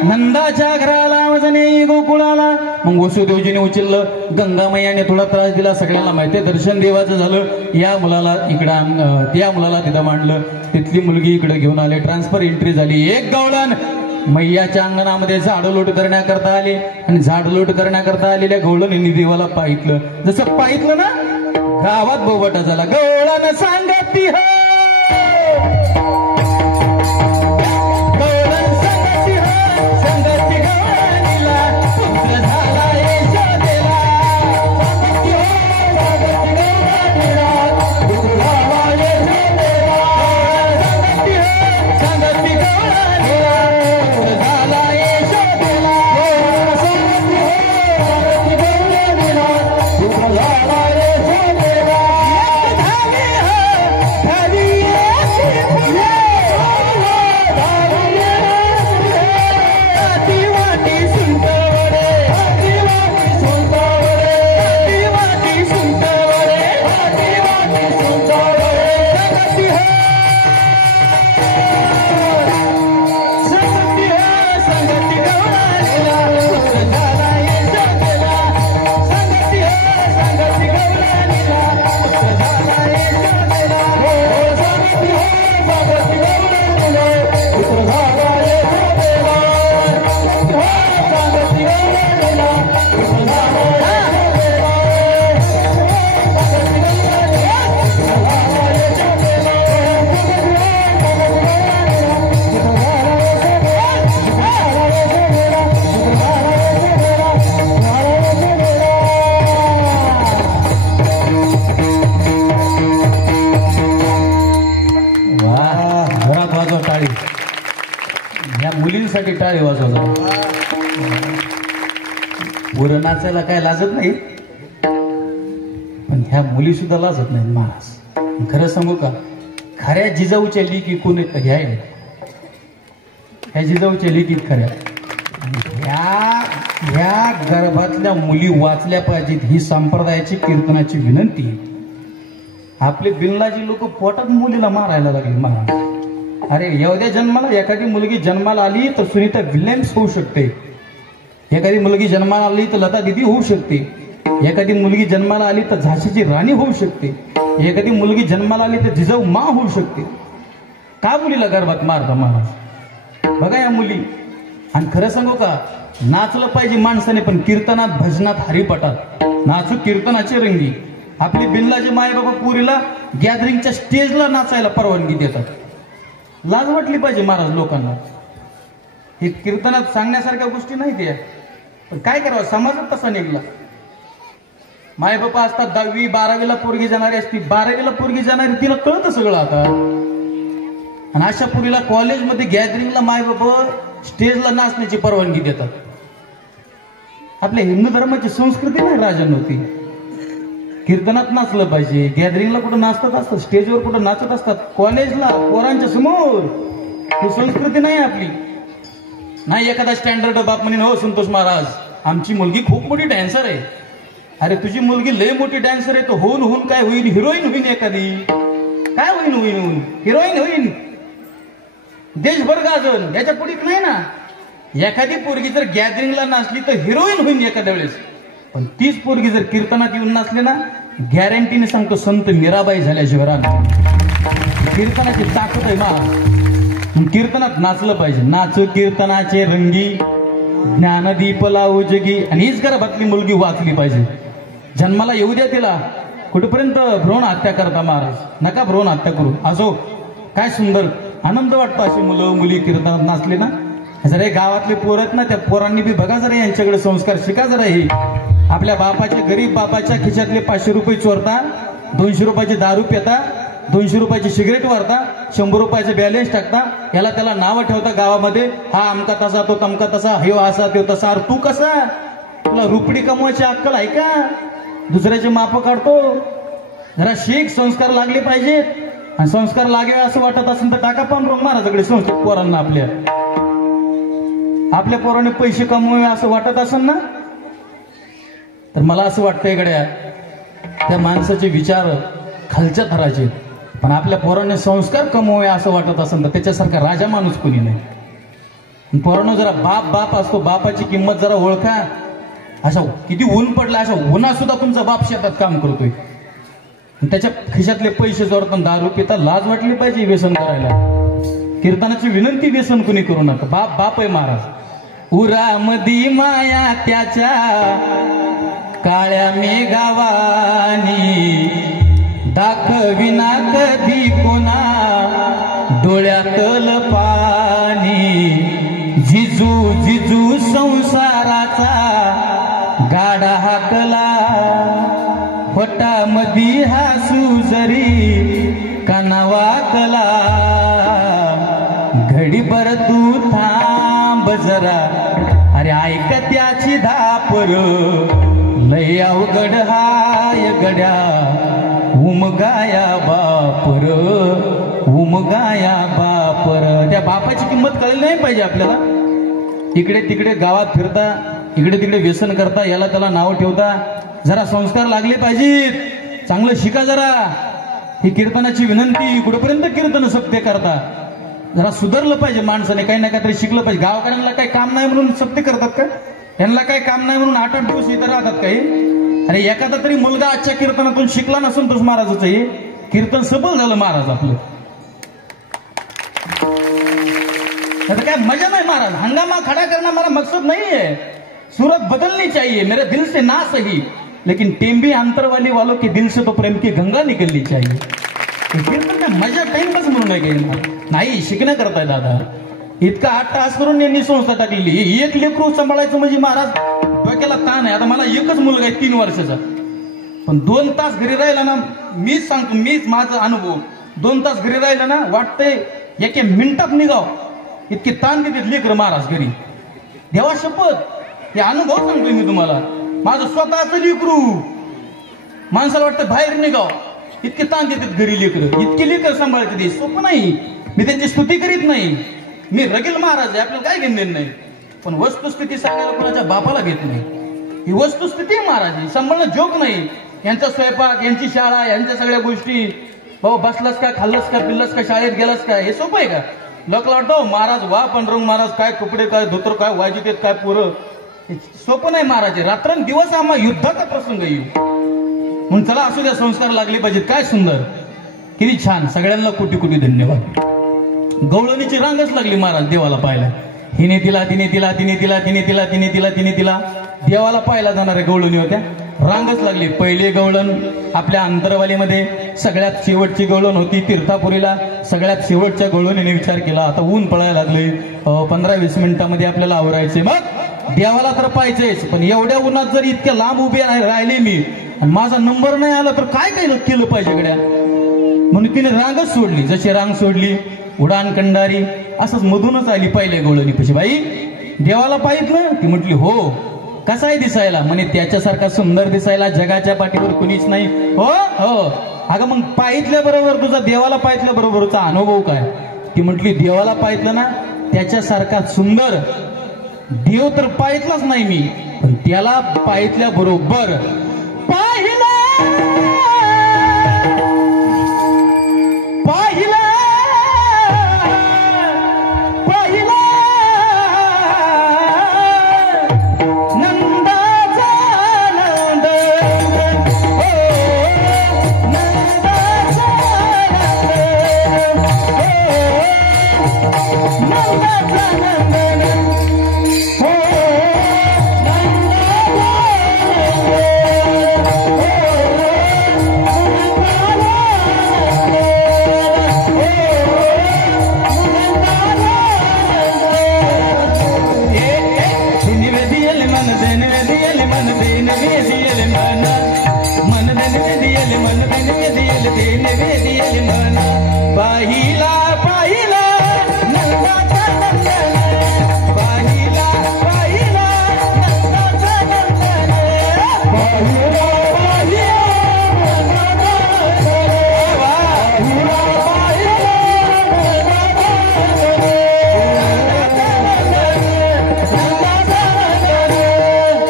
नंदाच्या घराला मदनेरी गोकुळाला. मग वसुदेवजीने उचललं, गंगामैयाने थोडा त्रास दिला, सगळ्यांना माहिती आहे दर्शन देवाचं झालं, या मुलाला इकडं त्या मुलाला तिथं मांडलं, तिथली मुलगी इकडे घेऊन आले, ट्रान्सफर एंट्री झाली. एक गवळण मैयाच्या अंगणामध्ये झाडलोट करण्याकरता आले आणि झाडलोट करण्याकरता आलेल्या गवळणींनी देवाला पाहितलं. जसं पाहितलं ना, गावात बोबाटा झाला, गवळण सांगती हो, मुलींसाठी टाळी वाजवा. पुरं नाचायला काय लाजत नाही, पण ह्या मुली सुद्धा लाजत नाही महाराज. खरं सांगू का, खऱ्या जिजाऊच्या लिखी कोण ह्या ह्या जिजाऊच्या लिखीत खऱ्या, ह्या ह्या गर्भातल्या मुली वाचल्या पाहिजेत ही संप्रदायाची कीर्तनाची विनंती. आपले बिल्लाजी लोक पोटात मुलीला मारायला लागले महाराज. अरे एवढ्या जन्माला एखादी मुलगी जन्माला आली तर सुनीता विल्यम्स होऊ शकते, एखादी मुलगी जन्माला आली तर लता दीदी होऊ शकते, एखादी मुलगी जन्माला आली तर झाशीची राणी होऊ शकते, एखादी मुलगी जन्माला आली तर जिजाऊ मा होऊ शकते. का मुलीला गर्भात मारता महाराज? बघा या मुली. आणि खरं सांगू का, नाचलं पाहिजे माणसाने, पण कीर्तनात भजनात हरिपटात नाचू कीर्तनाचे रंगी. आपली बिल्लाचे माय बाबा पुरीला गॅदरिंगच्या स्टेजला नाचायला परवानगी देतात. लाज वाटली पाहिजे महाराज लोकांना. हे कीर्तनात सांगण्यासारख्या गोष्टी नाही त्या, पण काय करावं, समाजात तसा निघला. माय बापा असतात 10वी 12वीला पोरगी जाणारी असती, 12वीला पोरगी जाणारी तिला कळतं सगळं आता. आणि अशा पुरीला कॉलेजमध्ये गॅदरिंगला माय बाबा स्टेजला नाचण्याची परवानगी देतात. आपल्या हिंदू धर्माची संस्कृती नाही राजन होती. कीर्तनात नाचलं पाहिजे, गॅदरिंगला कुठं नाचतात असतात, स्टेजवर कुठं नाचत असतात, कॉलेजला पोरांच्या समोर. ही संस्कृती नाही आपली. नाही एखादा स्टँडर्ड बाप म्हणे हो संतोष महाराज आमची मुलगी खूप मोठी डॅन्सर आहे. अरे तुझी मुलगी लय मोठी डॅन्सर आहे, तो होऊन होऊन काय होईल? हिरोईन होईन एखादी. काय होईन? होईन हिरोईन होईन, देशभर गाजल. याच्या पुढे नाही ना. एखादी पोरगी जर गॅदरिंगला नाचली तर हिरोईन होईन एखाद्या वेळेस, पण तीच पोरगी जर कीर्तनात येऊन नाचली ना, गॅरंटीने सांगतो संत मीराबाई झाल्याशिवाय राहणार. कीर्तनाची ताकद आहे ना. कीर्तनात नाचलं पाहिजे. नाच कीर्तनाचे रंगी, ज्ञानदीप लावू जगी. आणि हीच गर्भातली मुलगी वाचली पाहिजे. जन्माला येऊ द्या तिला. कुठपर्यंत भ्रूण हत्या करता महाराज? नका भ्रूण हत्या करू. असो, काय सुंदर आनंद वाटतो अशी मुलं मुली कीर्तनात नाचले ना. जरा गावातले पोर आहेत ना, त्या पोरांनी बी बघा जरा, यांच्याकडे संस्कार शिका जरा. हे आपल्या बापाच्या गरीब बापाच्या खिशातले 500 रुपये चोरता, 200 रुपयाची दारू पिता, 200 रुपयाची सिगरेट वारता, 100 रुपयाचे बॅलेन्स टाकता, याला त्याला नावं ठेवता गावामध्ये. हा अमका तसा, तो तमका तसा, ह्यो असा तो तसा. अरे तू कसा? तुला रुपडी कमवायची अक्कल आहे का? दुसऱ्याचे माप काढतो. जरा शिक, संस्कार लागले पाहिजेत. आणि संस्कार लागे असं वाटत असेल तर टाका पांडुरंग महाराजाकडे संस्कृत पोरांना. आपल्या पोराने पैसे कमवावे असं वाटत असेल ना, तर मला असं वाटतंय गड्या त्या माणसाचे विचार खालच्या थराचे. पण आपल्या पोराने संस्कार कमवावे असं वाटत असेल तर त्याच्यासारखा राजा माणूस कोणी नाही. पोरानं जरा बाप बाप असतो, बापाची किंमत जरा ओळखा. अशा किती ऊन पडला, अशा उन्हात सुद्धा तुमचा बाप शेतात काम करतोय, त्याच्या खिशातले पैसे जोडताना दारू पिता. लाज वाटली पाहिजे व्यसन करायला. कीर्तनाची विनंती, व्यसन कुणी करू नका. बाप बाप आहे महाराज. उरामदी माया त्याच्या काळ्या मेघावानी, दाखविना कधी कोणा डोळ्यातल पाणी. जिजू जिजू संसाराचा गाडा हाकला, पोटामधी हासू जरी कानावाकला. घडीभर तू थांब जरा, अरे ऐक त्याची धापर. लय अवघड हाय गड्या, उमगाया बापर, उमगाया बापर. त्या बापाची किंमत कळली नाही पाहिजे आपल्याला. इकडे तिकडे गावात फिरता, इकडे तिकडे व्यसन करता, याला त्याला नाव ठेवता. जरा संस्कार लागले पाहिजेत. चांगलं शिका जरा. ही कीर्तनाची विनंती. कुठपर्यंत कीर्तन सत्य करता? जरा सुधारलं पाहिजे माणसाने. काही ना काहीतरी शिकलं पाहिजे. गावकऱ्यांना काही काम नाही म्हणून सत्य करतात का? यांना काही काम नाही म्हणून 8-8 दिवस इथं राहतात काही? अरे एखादा तरी मुलगा आजच्या कीर्तनातून शिकला ना संतोष महाराजाचं, हे कीर्तन सफल झालं महाराज आपलं. क्या मजा नहीं महाराज, हंगामा खड़ा करना हमारा मकसद नहीं है। सूरत बदलनी चाहिए मेरे दिल से ना सही, लेकिन टेम्बी अंतर वालों के दिल से तो प्रेम की गंगा निकलनी चाहिए। कीर्तन का मजा टाइमपास म्हणून नाही शिकण्याकरता दादा इतका 8 तास करून यांनी संस्था टाकलेली। एक लेकरू सांभाळायचं म्हणजे महाराज डोक्याला ताण आहे। आता मला एकच मुलगा आहे 3 वर्षाचा, पण 2 तास घरी राहिला ना, मीच सांगतो, मीच माझा अनुभव, 2 तास घरी राहिला ना वाटतंय एके मिनिटात निघाव, इतके ताण देतात लेकर महाराज घरी। देवा शपथ, हे अनुभव सांगतोय मी तुम्हाला, माझं स्वतःच लेकरू माणसाला वाटतं बाहेर निघाव, इतके ताण देतात घरी लेकर, इतके लेकर सांभाळते ते सोपं नाही। मी त्यांची स्तुती करीत नाही, मी रगेल महाराज आहे, आपल्याला काय घेणं नाही। पण वस्तुस्थिती सांगायला कोणाच्या बापाला घेत नाही. ही वस्तुस्थिती आहे महाराज, सांभाळणं जोक नाही. यांचा स्वयंपाक, यांची शाळा, यांच्या सगळ्या गोष्टी. भाऊ बसलास का, खाल्लंस का, पिल्लस का, शाळेत गेलास का, हे सोपं आहे का? लोकांना वाटतं महाराज वा पांडुरंग महाराज काय कपडे, काय धोतर, काय वाजित, काय पोरं. सोपं नाही महाराज. रात्रंदिवस आम्हा युद्धाचा प्रसंग येईल म्हणून चला असू द्या, संस्कार लागले पाहिजेत. काय सुंदर, किती छान. सगळ्यांना कोटी कोटी धन्यवाद. गवळणीची रांगच लागली महाराज देवाला पाहायला. हिने तिला, तिने तिला, तिने तिला, तिने तिला, तिने तिला, तिने तिला. देवाला पाहायला जाणाऱ्या गवळणी होत्या, रांगच लागली. पहिले गवळण आपल्या अंतरवालीमध्ये सगळ्यात शेवटची गवळण होती. तीर्थापुरीला सगळ्यात शेवटच्या गवळणीने विचार केला, आता ऊन पळायला लागले, 15-20 मिनिटांमध्ये आपल्याला आवरायचे. मग देवाला तर पाहिजेच, पण एवढ्या उन्हात जर इतक्या लांब उभे राहिले मी आणि माझा नंबर नाही आला तर काय काय केलं पाहिजे गड्या. म्हणून तिने रांगच सोडली. जशी रांग सोडली, उडान कंडारी असंच मधूनच आली पहिले गवळणी पशी. बाई देवाला पाहिजे ती म्हटली हो. कसा आहे दिसायला? म्हणे त्याच्यासारखा सुंदर दिसायला जगाच्या पाठीवर कुणीच नाही. हो हो. अगं मग पाहितल्या बरोबर तुझा देवाला पाहितल्या बरोबरचा अनुभव काय? ती म्हटली देवाला पाहितलं ना त्याच्यासारखा सुंदर देव तर पाहितलाच नाही मी, पण त्याला पाहितल्या बरोबर पाहिलं पाहिलं पाहिलं नंदाचा नंद हो नंदाचा नंद हो पाहिला पाहिला नंदाचा नंदन पाहिला पाहिला नंदाचा नंदन पाहिला पाहिला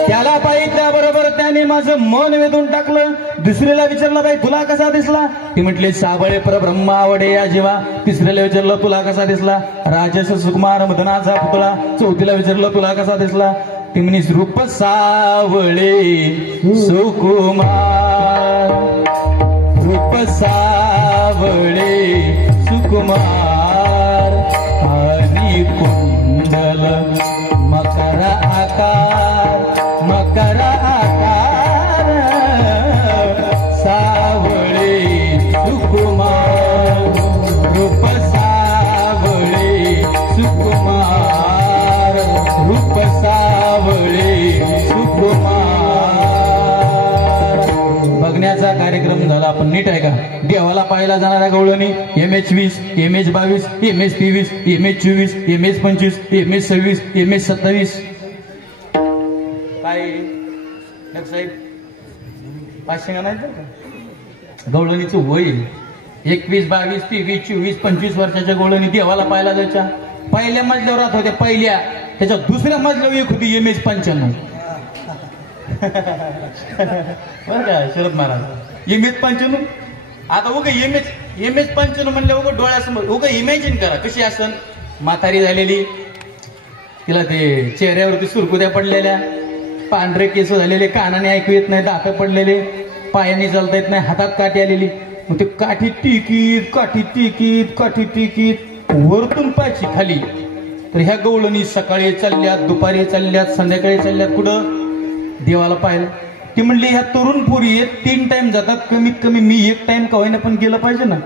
त्याला पाहिल्याबरोबर त्याने माझं मन वेधून टाकलं. दुसरीला विचारलं बाई तुला कसा दिसला? ती म्हटली साबळे परब्रह्म आवडे या जीवा. तिसऱ्याला विचारलं तुला कसा दिसला? राजस सुकुमार मदनाचा पुतळा. चौथीला विचारलं तुला कसा दिसला? ती म्हणे रूप सावळे सुकुमार रूप सावळे सुकुमार आणि कुंडल मकर आकार मकर आकार सावळे सुकुमार रूप सावळे सुकुमार रूप सावळे सुकुमार. बघण्याचा कार्यक्रम झाला. आपण नीट आहे का? देवाला पाहायला जाणाऱ्या गवळणी MH20 MH22 MH23 MH24 MH25 MH26 MH27 काय साहेब 500 नाही का गवळणीचं वय 21 22 23 24 25 वर्षाच्या गवळणी देवाला पाहायला जायच्या. पहिल्या मजल्यावर राहत होत्या पहिल्या, त्याच्या दुसऱ्या मजल्यावर एक होती MH95 बरं का शरद महाराज MH95. आता उगा MH95 म्हणलं उगा डोळ्यासमोर उगा इमॅजिन करा कशी असन. म्हातारी झालेली, तिला ते चेहऱ्यावरती सुरकुत्या पडलेल्या, पांढरे केस झालेले, कानाने ऐकू येत नाही, दात पडलेले, पायाने चालता येत नाही, हातात काठी आलेली. मग ते काठी टिकीत काठी टिकीत काठी टिकीत वरतून पायची खाली. तर ह्या गवळणी सकाळी चालल्यात, दुपारी चालल्यात, संध्याकाळी चालल्यात कुठं? देवाला पाहिलं. ती म्हणली ह्या तरुण पोरी 3 टाइम जातात, कमीत कमी मी 1 टाइम का होईना पण गेलं पाहिजे ना.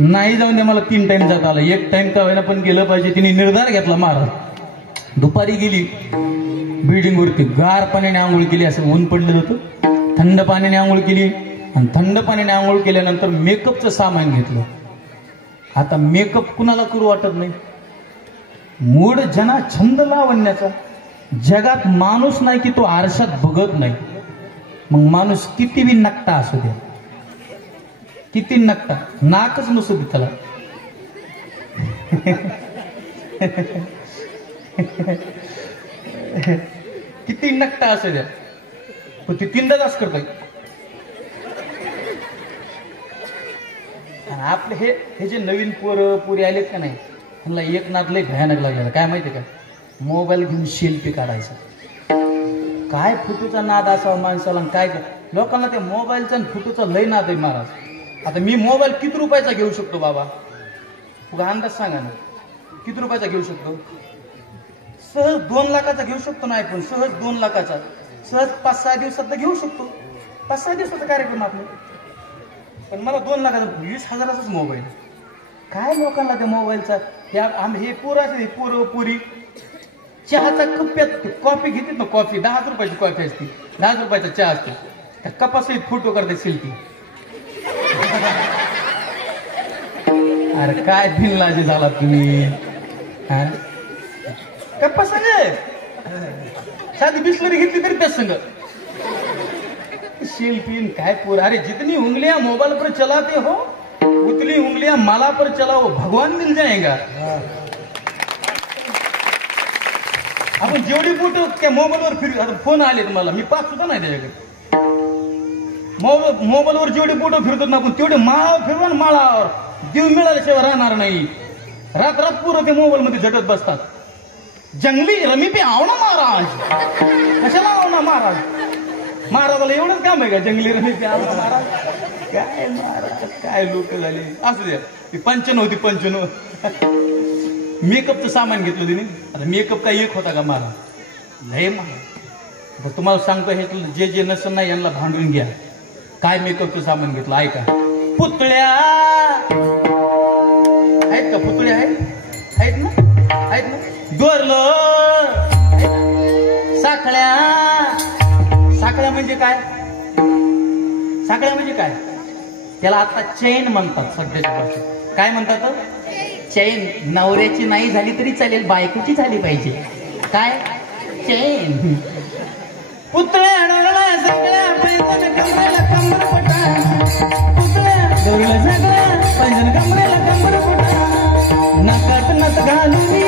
नाही जाऊन दे मला 3 टाइम जाता आला, 1 टाइम का होईना पण गेलं पाहिजे. तिने निर्धार घेतला. महाराज दुपारी गेली बिल्डिंग वरती, गार पाण्याने आंघोळ केली. असं ऊन पडलेलं होतं, थंड पाण्याने आंघोळ केली. आणि थंड पाण्याने आंघोळ केल्यानंतर मेकअपचं सामान घेतलं. आता मेकअप कुणाला करू वाटत नाही. मूड जना छंद लावण्याचा. जगात माणूस नाही की तो आरशात बघत नाही. मग माणूस किती बी नकटा असू द्या, किती नकटा, नाकच नसू दे त्याला. किती नकटा असू द्या पण ती 3दा तास करताय. आपले हे जे नवीन पुरी आलेत का नाही त्यांना एक नाद लय भयानक लागलेला काय माहितीये का, मोबाईल घेऊन सेल्फी काढायचा. काय फोटोचा नाद असावा माणसाला, काय लोकांना त्या मोबाईलचा आणि फोटोचा लय नाद आहे महाराज. आता मी मोबाईल किती रुपयाचा घेऊ शकतो बाबा, तुला अंदाज सांगा ना, किती रुपयाचा घेऊ शकतो? सहज 2 लाखाचा घेऊ शकतो ना iPhone, सहज 2 लाखाचा, सहज 5-6 दिवसात घेऊ शकतो. 5-6 दिवसाचा कार्यक्रम आपला. पण मला 2 लाखाचा 20,000चाच मोबाईल. काय लोकांना त्या मोबाईलचा, हे पोराचे पुरी चहाचा कप्प्यात कॉफी घेतात ना, कॉफी 10 रुपयाची कॉफी असते, 10 रुपयाचा चहा असतो, त्या कपासही फोटो करते सेल्फी. अरे काय बिनलाजी झाला तुम्ही. कप्पा संग साधी बिस्लरी घेतली तरी त्याच संग सेल्फी. काय पोर, अरे जितनी उंगलियां मोबाइल पर चलाते हो उतनी उंगलियां माला पर चलाओ, भगवान मिल जाएगा. आपण जेवढी बोट त्या मोबाईलवर फिरू, आता फोन आले तुम्हाला, मी 5 सुद्धा नाही त्याच्याकडे. मोबाईलवर जेवढी बोट फिरतात ना आपण तेवढे माळावर फिरवा ना, माळावर देव मिळाल्याशिवाय राहणार नाही. रात पुरं ते मोबाईल मध्ये झटत बसतात. जंगली रमी पे आओ ना महाराज, कशाला आओ ना महाराज, महाराजाला एवढंच काम आहे का जंगली रमी पे आओ ना महाराज. काय महाराज, काय लोक झाले. असू द्या, ती 95 होती. मेकअपचं सामान घेतलं तिने. आता मेकअप काय एक होता का महाराज, लय महाराज. तुम्हाला सांगतो हे जे नसेल ना यांना भांडून घ्या. काय मेकअपचं सामान घेतलं ऐका. पुतळ्या आहेत का, पुतळ्या आहेत ना, आहेत ना. दोरलं, साखळ्या म्हणजे काय, साखळ्या म्हणजे काय, त्याला आता चैन म्हणतात सध्याच्या भाषेत. काय म्हणतात? चैन. नवऱ्याची नाही झाली तरी चालेल, बायकोची झाली पाहिजे. काय चैन. पुतळ्या डोरला सगळ्या पैजण कमरेला कंबरपटा, पुतळ्या डोरला सगळ्या पैजण कमरेला कंबरपटा, नकाट नत घालूनी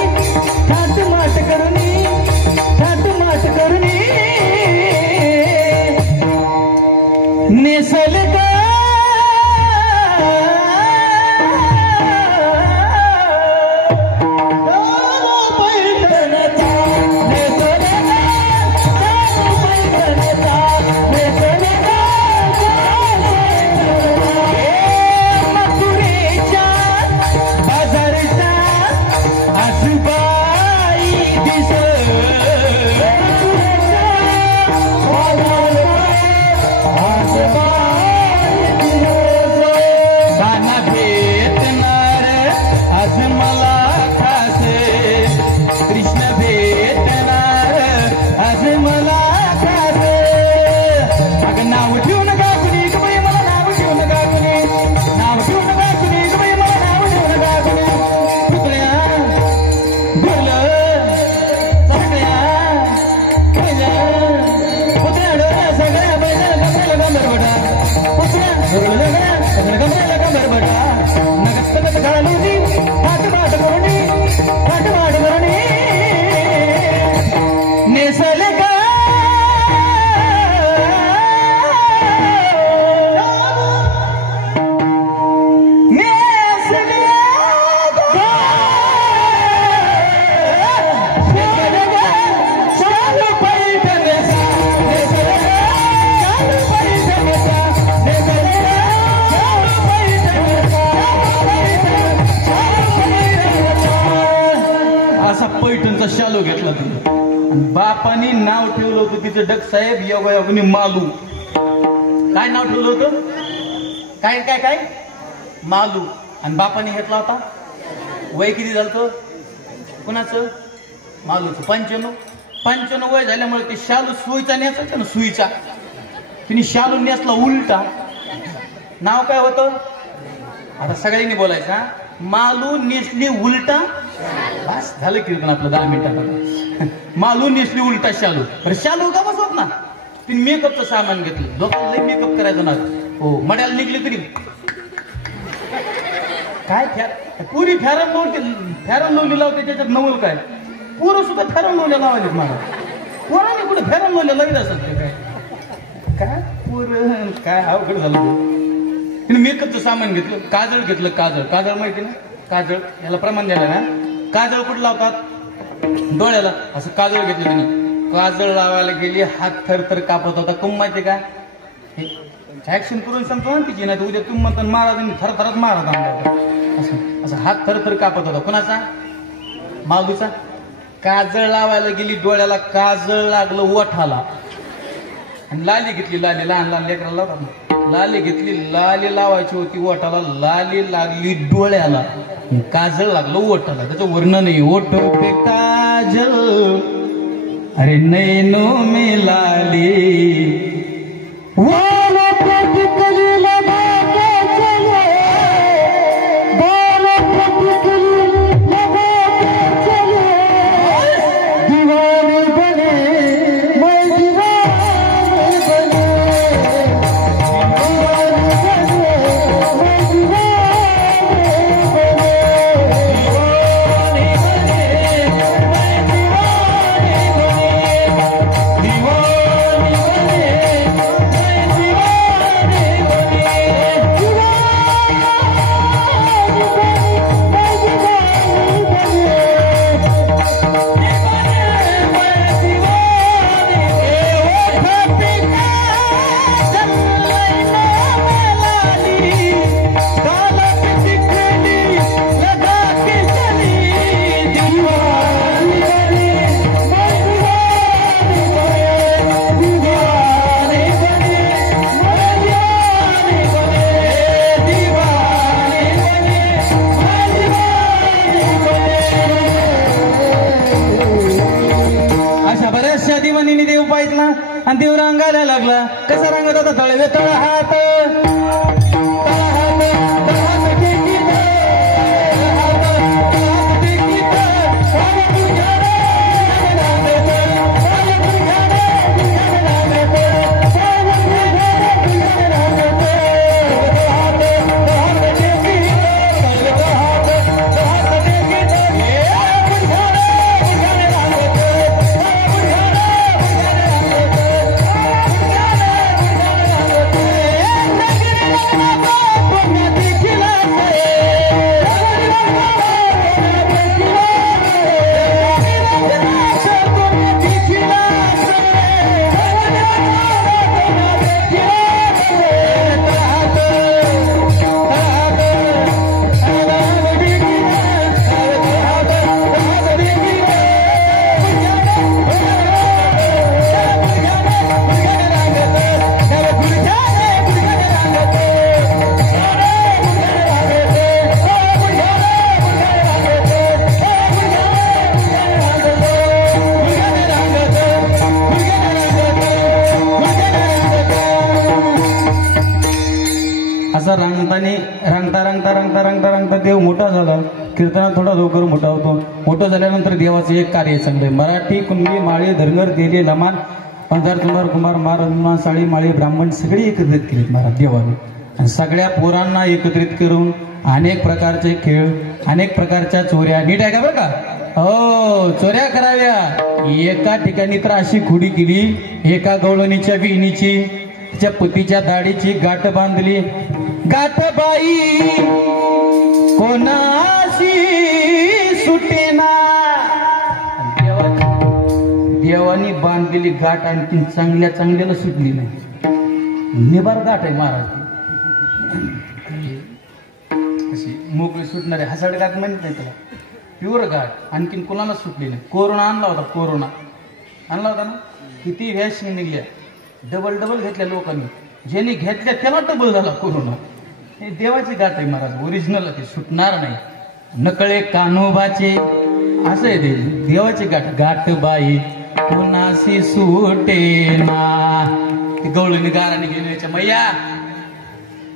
थाट माट करूनी, थाट माट करूनी नेसल का शालू घेतला तिने. बापानी नाव ठेवलं होतं तिचं डक साहेब योगायोगिनी मालू. काय नाव ठेवलं होतं? काय काय काय मालू. आणि बापाने घेतला होता. वय किती झालं कुणाचं? मालूचं 95 वय झाल्यामुळे ते शालू सुईचा नेसायचा ना, सुईचा. तिने शालू नेसला उलटा. नाव काय होतं? आता सगळ्यांनी बोलायचं, मालू नेसली उलटा. बस झालं कीर्तन आपलं 10 मिनिटात. मालू नेसली उलटा शालू. अरे शालू का बसवत ना. तिने मेकअपचं सामान घेतलं. लोकांना मेकअप करायचं ना. हो, मड्याला निघली तरी काय पुरी फॅरन लवली लावते त्याच्यात नवल काय. पुरं सुद्धा फॅरन लवल्या लावायलेत मला. पोराने कुठे फेरायला म्हणलं लगेच असत काय काय पोर काय अवघड झालं. तिने मेकअपचं सामान घेतलं, काजळ घेतलं. काजळ माहिती ना, काजळ याला प्रमाण द्यायला ना. काजळ कुठं लावतात? डोळ्याला. असं काजळ घेतलं तिने. काजळ लावायला गेली, हात थरथर कापत होता. कुम माहिती का, ऍक्शन करून सांगतो ना तिची. नाही तर उद्या तुम्ही म्हणता महाराजांनी थरथरच महाराज आणला. असं असं हात थरथर कापत होता. कोणाचा? मालूचा. काजळ लावायला गेली डोळ्याला, काजळ लागलं ओठाला. आणि लाली घेतली, लाली लहान लहान लेकराला लावतात. लाली घेतली, लाली लावायची होती ओठाला, लाली लागली डोळ्याला, काजळ लागलं ओठाला. त्याचं वर्णन नाही. ओठ पे काजल अरे नैनो में लाली देव पाहितला आणि देव रांगायला लागला. कसा रांगत होता? तळवे तळ हात रांगता देव मोठा झाला. कीर्तनात थोडा लवकर मोठा होतो. मोठं झाल्यानंतर देवाचं एक कार्य चांगलं. मराठी कुणबी माळे धनगर देले लमान पंधार तुमार कुमार महाराज साळी माळे ब्राह्मण सगळे एकत्रित केलेत महाराज देवाने. आणि सगळ्या पोरांना एकत्रित करून अनेक प्रकारचे खेळ, अनेक प्रकारच्या चोऱ्या. नीट आहे का बरं का? हो, चोऱ्या कराव्या. एका ठिकाणी तर अशी खुडी केली, एका गवळणीच्या विहिणीची तिच्या पतीच्या दाढीची गाठ बांधली. गाठ बाई कोणाशी सुटेना. देवानी बांधलेली गाठ आणखी चांगल्याला सुटली नाही. निबार गाठ आहे महाराज. अशी मोकळी सुटणारी हसड गाठ म्हणत नाही त्याला. प्युअर गाठ आणखीन कोणाला सुटली नाही. कोरोना आणला होता ना. किती व्यास निघल्या. डबल घेतल्या लोकांनी. ज्यांनी घेतल्या त्याला डबल झाला कोरोना. हे देवाची गाठ आहे महाराज. ओरिजिनल ते सुटणार नाही. नकळे कान्होबाचे असं आहे ते. देवाची गाठ. गाठ बाई कोणाशी सुटेना. ती गवळणी गाराने घेऊन यायच्या. मैया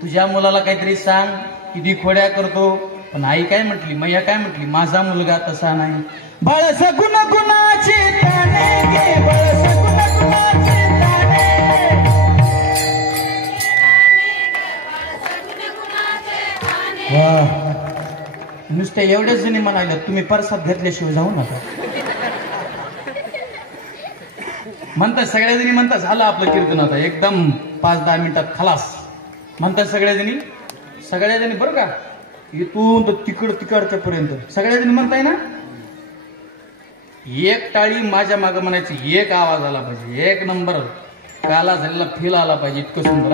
तुझ्या मुलाला काहीतरी सांग, किती खोड्या करतो. पण आई काय म्हटली, मैया काय म्हटली, माझा मुलगा तसा नाही. बाळस गुण गुणाचे ताणे गे, बाळस गुण गुणाचे ताणे. वाह, नुसते एवढेच जणी म्हणाले तुम्ही परसाद घेतल्याशिवाय जाऊ नका. म्हणतात सगळ्याजणी म्हणतात झालं आपलं कीर्तन आता एकदम 5-10 मिनिटात खलास म्हणतात सगळ्याजणी बरं का इथून तर तिकडच्या पर्यंत सगळ्याजणी म्हणताय ना. एक टाळी माझ्या मागं म्हणायची एक आवाज आला पाहिजे एक नंबर काला झालेला फील आला पाहिजे इतकं सुंदर.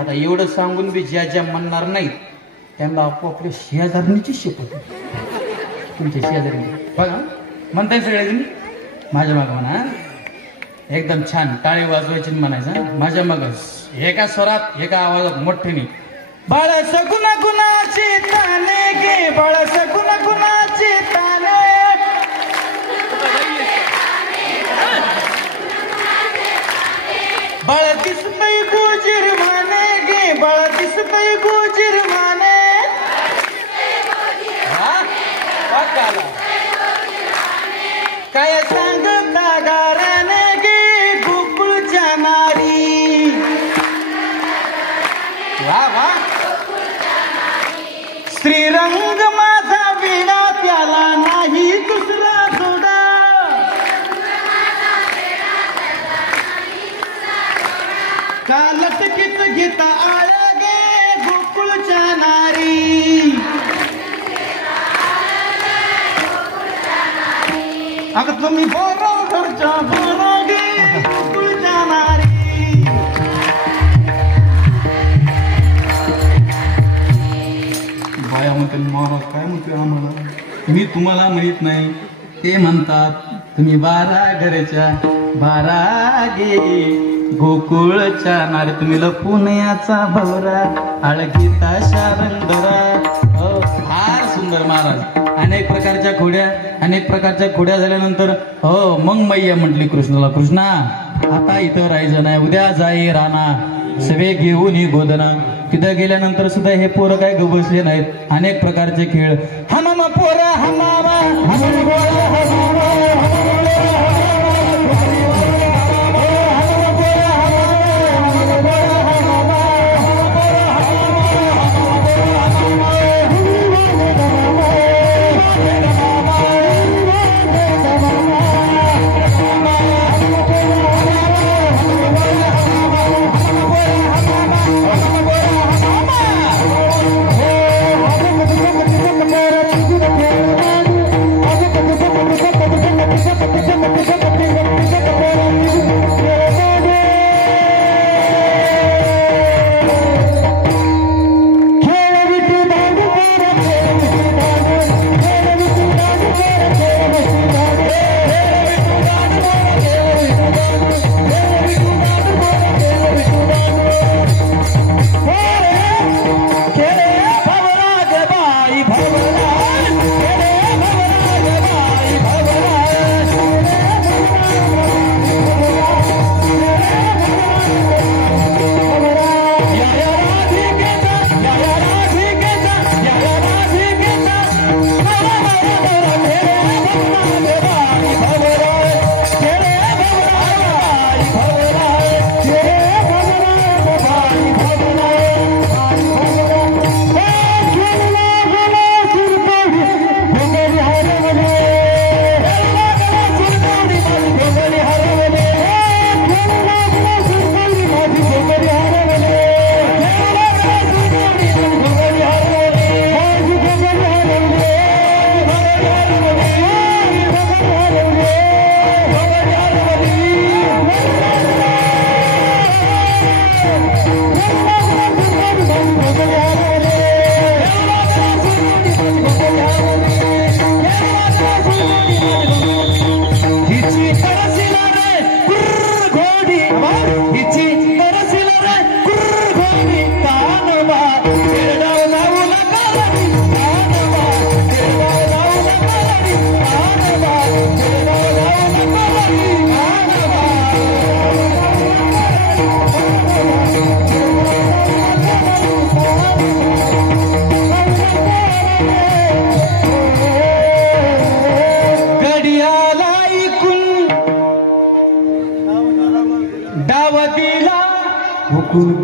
आता एवढं सांगून बी ज्या म्हणणार नाहीत त्यांना आपोआपल्या शेजारणीची शपथ तुमच्या शेजारी बघा म्हणताय सगळ्याजणी माझ्या मागं म्हणा एकदम छान टाळी वाजवायची म्हणायचं माझ्या मागं एका स्वरात एका आवाजात मोठ्याने बाळ सगुना गुणाची ताने गे बाळ सगुना गुणाची ताने बाळ दिसपै गुजीर माने गे बाळ दिसपै गुजीर माने काय सांगता गाराने गे गोकुळच्या नारी वा वा श्रीरंग माझा विणा त्याला नाही दुसरा जोडा कालटकीत घेता आळ गे गोकुळच्या नारी अगं तुम्ही बरोबरच्या बरो गे गोकुळच्या नारी. बाया म्हणते महाराज काय म्हणते आम्हाला मी तुम्हाला म्हणत नाही ते म्हणतात तुम्ही 12 घराच्या 12 गे गोकुळच्या नारी तुम्ही पुण्याचा भवरा आळगीता शारंगरा. फार सुंदर महाराज अनेक प्रकारच्या खोड्या झाल्यानंतर हो मग मैया म्हटली कृष्णाला कृष्णा आता इथं राहायचं नाही उद्या जाई राणा सवे घेऊन ही गोदना. तिथं गेल्यानंतर सुद्धा हे पोरं काय गबसले नाहीत अनेक प्रकारचे खेळ हमामा पोरा हमामा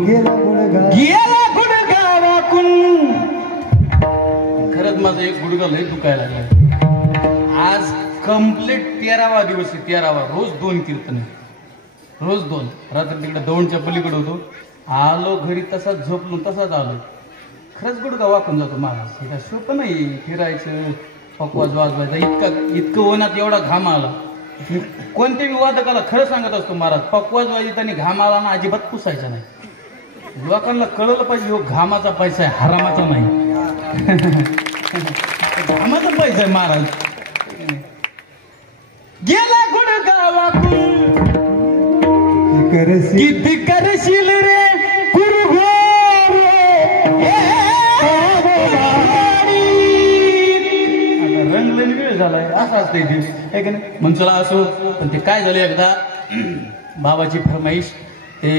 गेला गुडगावाकून. खरंच माझं एक गुडघा लय दुखायला लागला. आज कंप्लीट 13वा दिवस आहे. 13वा रोज 2 कीर्तन. रोज 2. रात्री तिकडे दौंडच्या पलीकडे होतो. आलो घरी तसाच झोपलो तसाच आलो. खरंच गुडघा वाकून जातो महाराज. हे सोपं नाही फिरायचं पकवाज वाजवायचा. इतकं उन्हात एवढा घाम आला. कोणत्याही वादकाला खरं सांगत असतो महाराज, पकवाज वाजताना घाम आला ना अजिबात पुसायचा नाही. लोकांना कळलं पाहिजे हो घामाचा पैसा आहे, हरामाचा नाही. घामाचा पैसा आहे महाराज. गेला गुडघा वाकून किती करशील रे रंगलेली वेळ झालाय असं असतंय ते नाही. मग चला असो. पण ते काय झालं एकदा बाबाची फरमाईश. ते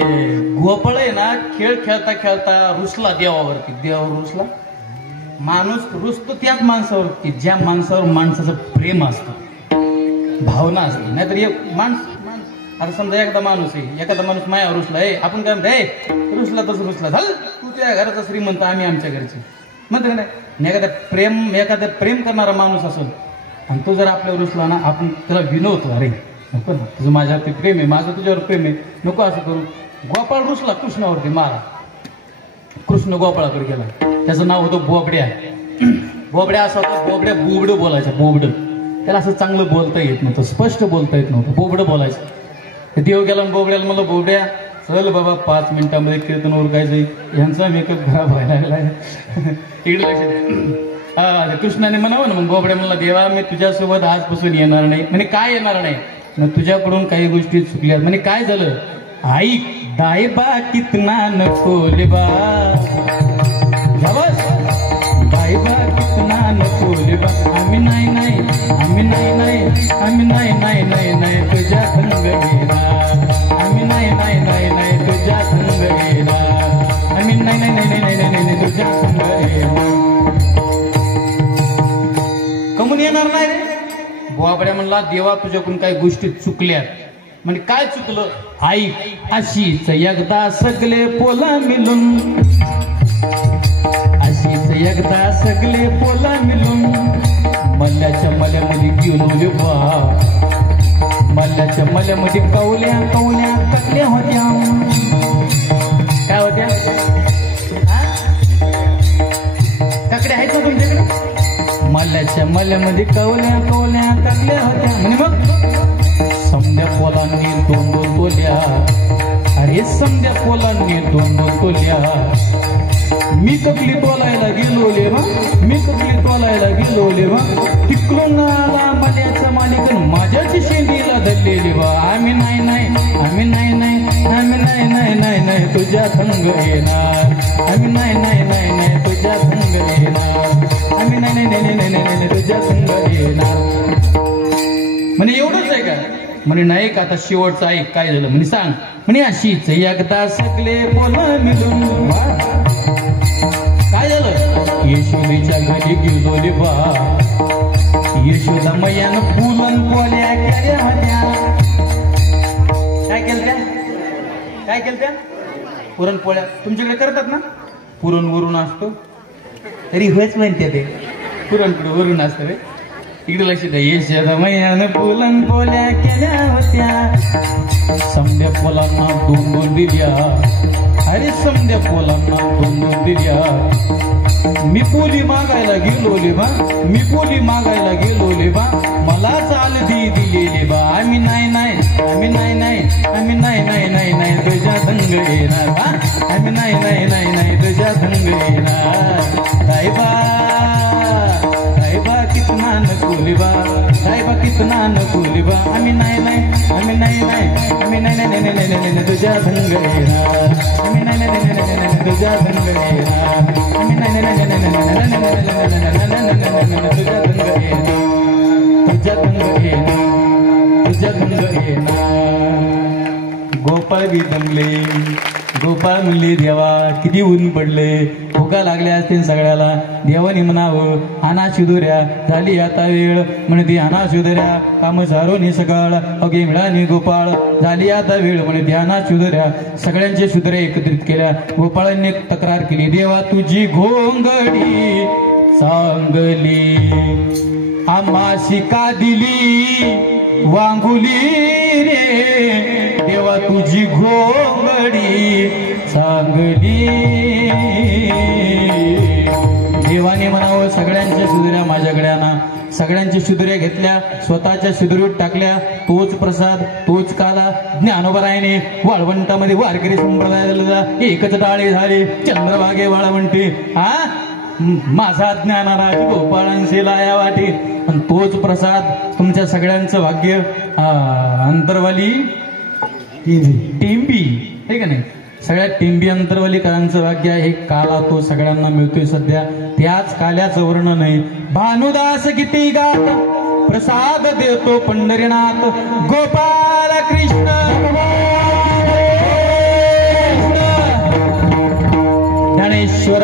गोपाळ आहे ना खेळ खेळता खेळता रुसला देवावरती. देवावर रुसला. माणूस रुसतो त्याच माणसावर की ज्या माणसावर माणसाचं प्रेम असतं, भावना असते. नाहीतर एक आता समजा एखादा माणूस आहे, एखादा माणूस मायावर रुसला आहे, आपण काय म्हणतो रुसला तसं रुसला झालं तू त्या घराचा श्रीमंत आम्ही आमच्या घरचे म्हणतो का नाही. एखादा प्रेम करणारा माणूस असेल आणि तो जर आपल्यावर रुसला ना आपण त्याला विनवतो, अरे नको ना तुझं माझ्यावरती प्रेम आहे, माझं तुझ्यावर प्रेम आहे, नको असं करू. गोपाळ रुसला कृष्णावरती. मारा कृष्ण गोपाळाकडे गेला. त्याचं नाव होतं बोबड्या. बोबड्या असा होता. बोबड्या बोबडं बोलायचं. बोबडं त्याला असं चांगलं बोलता येत नव्हतं, स्पष्ट बोलता येत नव्हतं. बोबडं बोलायचं. देव गेला बोबड्याला मला बोबड्या चल बाबा 5 मिनिटांमध्ये कीर्तन ओळखायचं. यांचा मेकअप खराब व्हायला लागलाय. इकडे लक्ष द्या. कृष्णाने म्हणावं ना. मग बोबड्या म्हणला देवा मी तुझ्यासोबत आजपासून येणार नाही. म्हणजे काय येणार नाही ना तुझ्याकडून काही गोष्टी चुकल्या. म्हणजे काय झालं ऐक दाईबा कितना नको लिबा दाईबा कितना नको लिबा. आम्ही नाही नाही आम्ही नाही नाही आम्ही नाही नाही नाही नाही तुझ्या संग गेला. आम्ही नाही नाही नाही नाही तुझ्या संग गेला. आम्ही नाही नाही नाही नाही नाही नाही तुझ्या संग गेला. कमून येणार नाही रे. बोबड्या म्हणला देवा तुझ्याकडून काही गोष्टी चुकल्यात. म्हणजे काय चुकलं ऐक अशीच एकदा सगळे पोला मिळून अशीच एकदा सगळे पोला मिळून मल्ल्याच्या मल्यामध्ये गेलो बा. मल्ल्याच्या मल्यामध्ये कवल्या कवल्या कटल्या होत्या. काय होत्या ककड्या आहेत ना तुमच्याकडे. मल्ल्याच्या मल्यामध्ये कवल्या कवल्या कटल्या होत्या. म्हणजे मग समद्या पोलांनी 2-2 तोल्या. अरे समद्या पोलांनी 2-2 तोल्या. मी ककली तोलायला गेलो लेवा. मी ककली तोलायला गेलो लेवा. तिकडून आला मल्याचा मालिक माझ्याची शेंडीला धरलेली बा. आम्ही नाही नाही आम्ही नाही नाही आम्ही नाही नाही नाही नाही तुझ्या संग येणार. आम्ही नाही नाही नाही नाही तुझ्या संग येणार. आम्ही नाही नाही नाही नाही नाही नाही तुझ्या संग येणार. म्हणे एवढंच आहे का. म्हणे नाही का आता शेवटचं ऐक काय झालं. म्हणे सांग. म्हणे अशीच एकदा सगळे पोला मिळून. काय झालं यशोदेच्या घरी गेलो रे बा. यशोदा मैयानं पुलन पोल्या केल्या होत्या. काय केलं त्या काय केलं त्या पुरणपोळ्या. तुमच्याकडे करतात ना. पुरण वरून असतो तरी होच म्हणते ते पुरणकडे वरून असतं रे. इकडे लक्ष द्या. यशोदा मैयानं पुलन पोल्या केल्या होत्या. समद्या पोलांना 2-2 दिल्या. अरे समद्या पोलांना 2-2 दिल्या. मी पोली मागायला गेलो लेबा. मी पोली मागायला गेलो लेबा. मला चाल दिलेली बा. आम्ही नाही नाही आम्ही नाही नाही आम्ही नाही नाही नाही नाही तुझ्या संग येणार बा. आम्ही नाही नाही नाही नाही तुझ्या संग येणार. साहेबा साहेबा कितना नकुलिबा. साहेबा कितना नकुलिबा. आम्ही नाही नाही आम्ही नाही नाही आम्ही नाही नाही नाही नाही नाही नाही तुझ्या संग येणार. आम्ही नाही नाही नाही नाही नाही तुझ्या संग येणार. आम्ही नाही नाही नाही नाही तुझ्या संग येणार. तुझ्या संग येणार तुझ्या संग येणार. गोपाळ बी दमले. गोपाळ म्हणले देवा किती ऊन पडले. भुका लागल्या असतील सगळ्याला. देवानी म्हणावं आणा शिदुऱ्या झाली आता वेळ. म्हणे आणा शिदुऱ्या काम झारून सकाळ. अगे मिळाली गोपाळ झाली आता वेळ. म्हणे आणा शिदुऱ्या. सगळ्यांच्या शिदुऱ्या एकत्रित केल्या. गोपाळांनी तक्रार केली देवा तुझी घोंगडी चांगली आम्हाशी का दिली वांगुली रे. देवा तुझी घोंगडी चांगली. देवाने म्हणावं सगळ्यांच्या सुधुऱ्या माझ्याकडे आणा. सगळ्यांच्या शिदुऱ्या घेतल्या, स्वतःच्या शिदुरीत टाकल्या. तोच प्रसाद, तोच काला. ज्ञानोबरायाने वाळवंटामध्ये वारकरी संप्रदायाला एकच टाळी झाली. चंद्रभागे वाळवंटी हा माझा ज्ञानाराज गोपाळांशी लाया वाटी. आणि तोच प्रसाद तुमच्या सगळ्यांचं भाग्य अंतरवाली टेंबी हे का नाही, सगळ्या टेंबी अंतरवालीकरांचं भाग्य आहे. काला तो सगळ्यांना मिळतोय सध्या. त्याच काल्याचं वर्णन आहे. भानुदास किती गात प्रसाद देतो पंढरीनाथ गोपाल कृष्ण ज्ञानेश्वर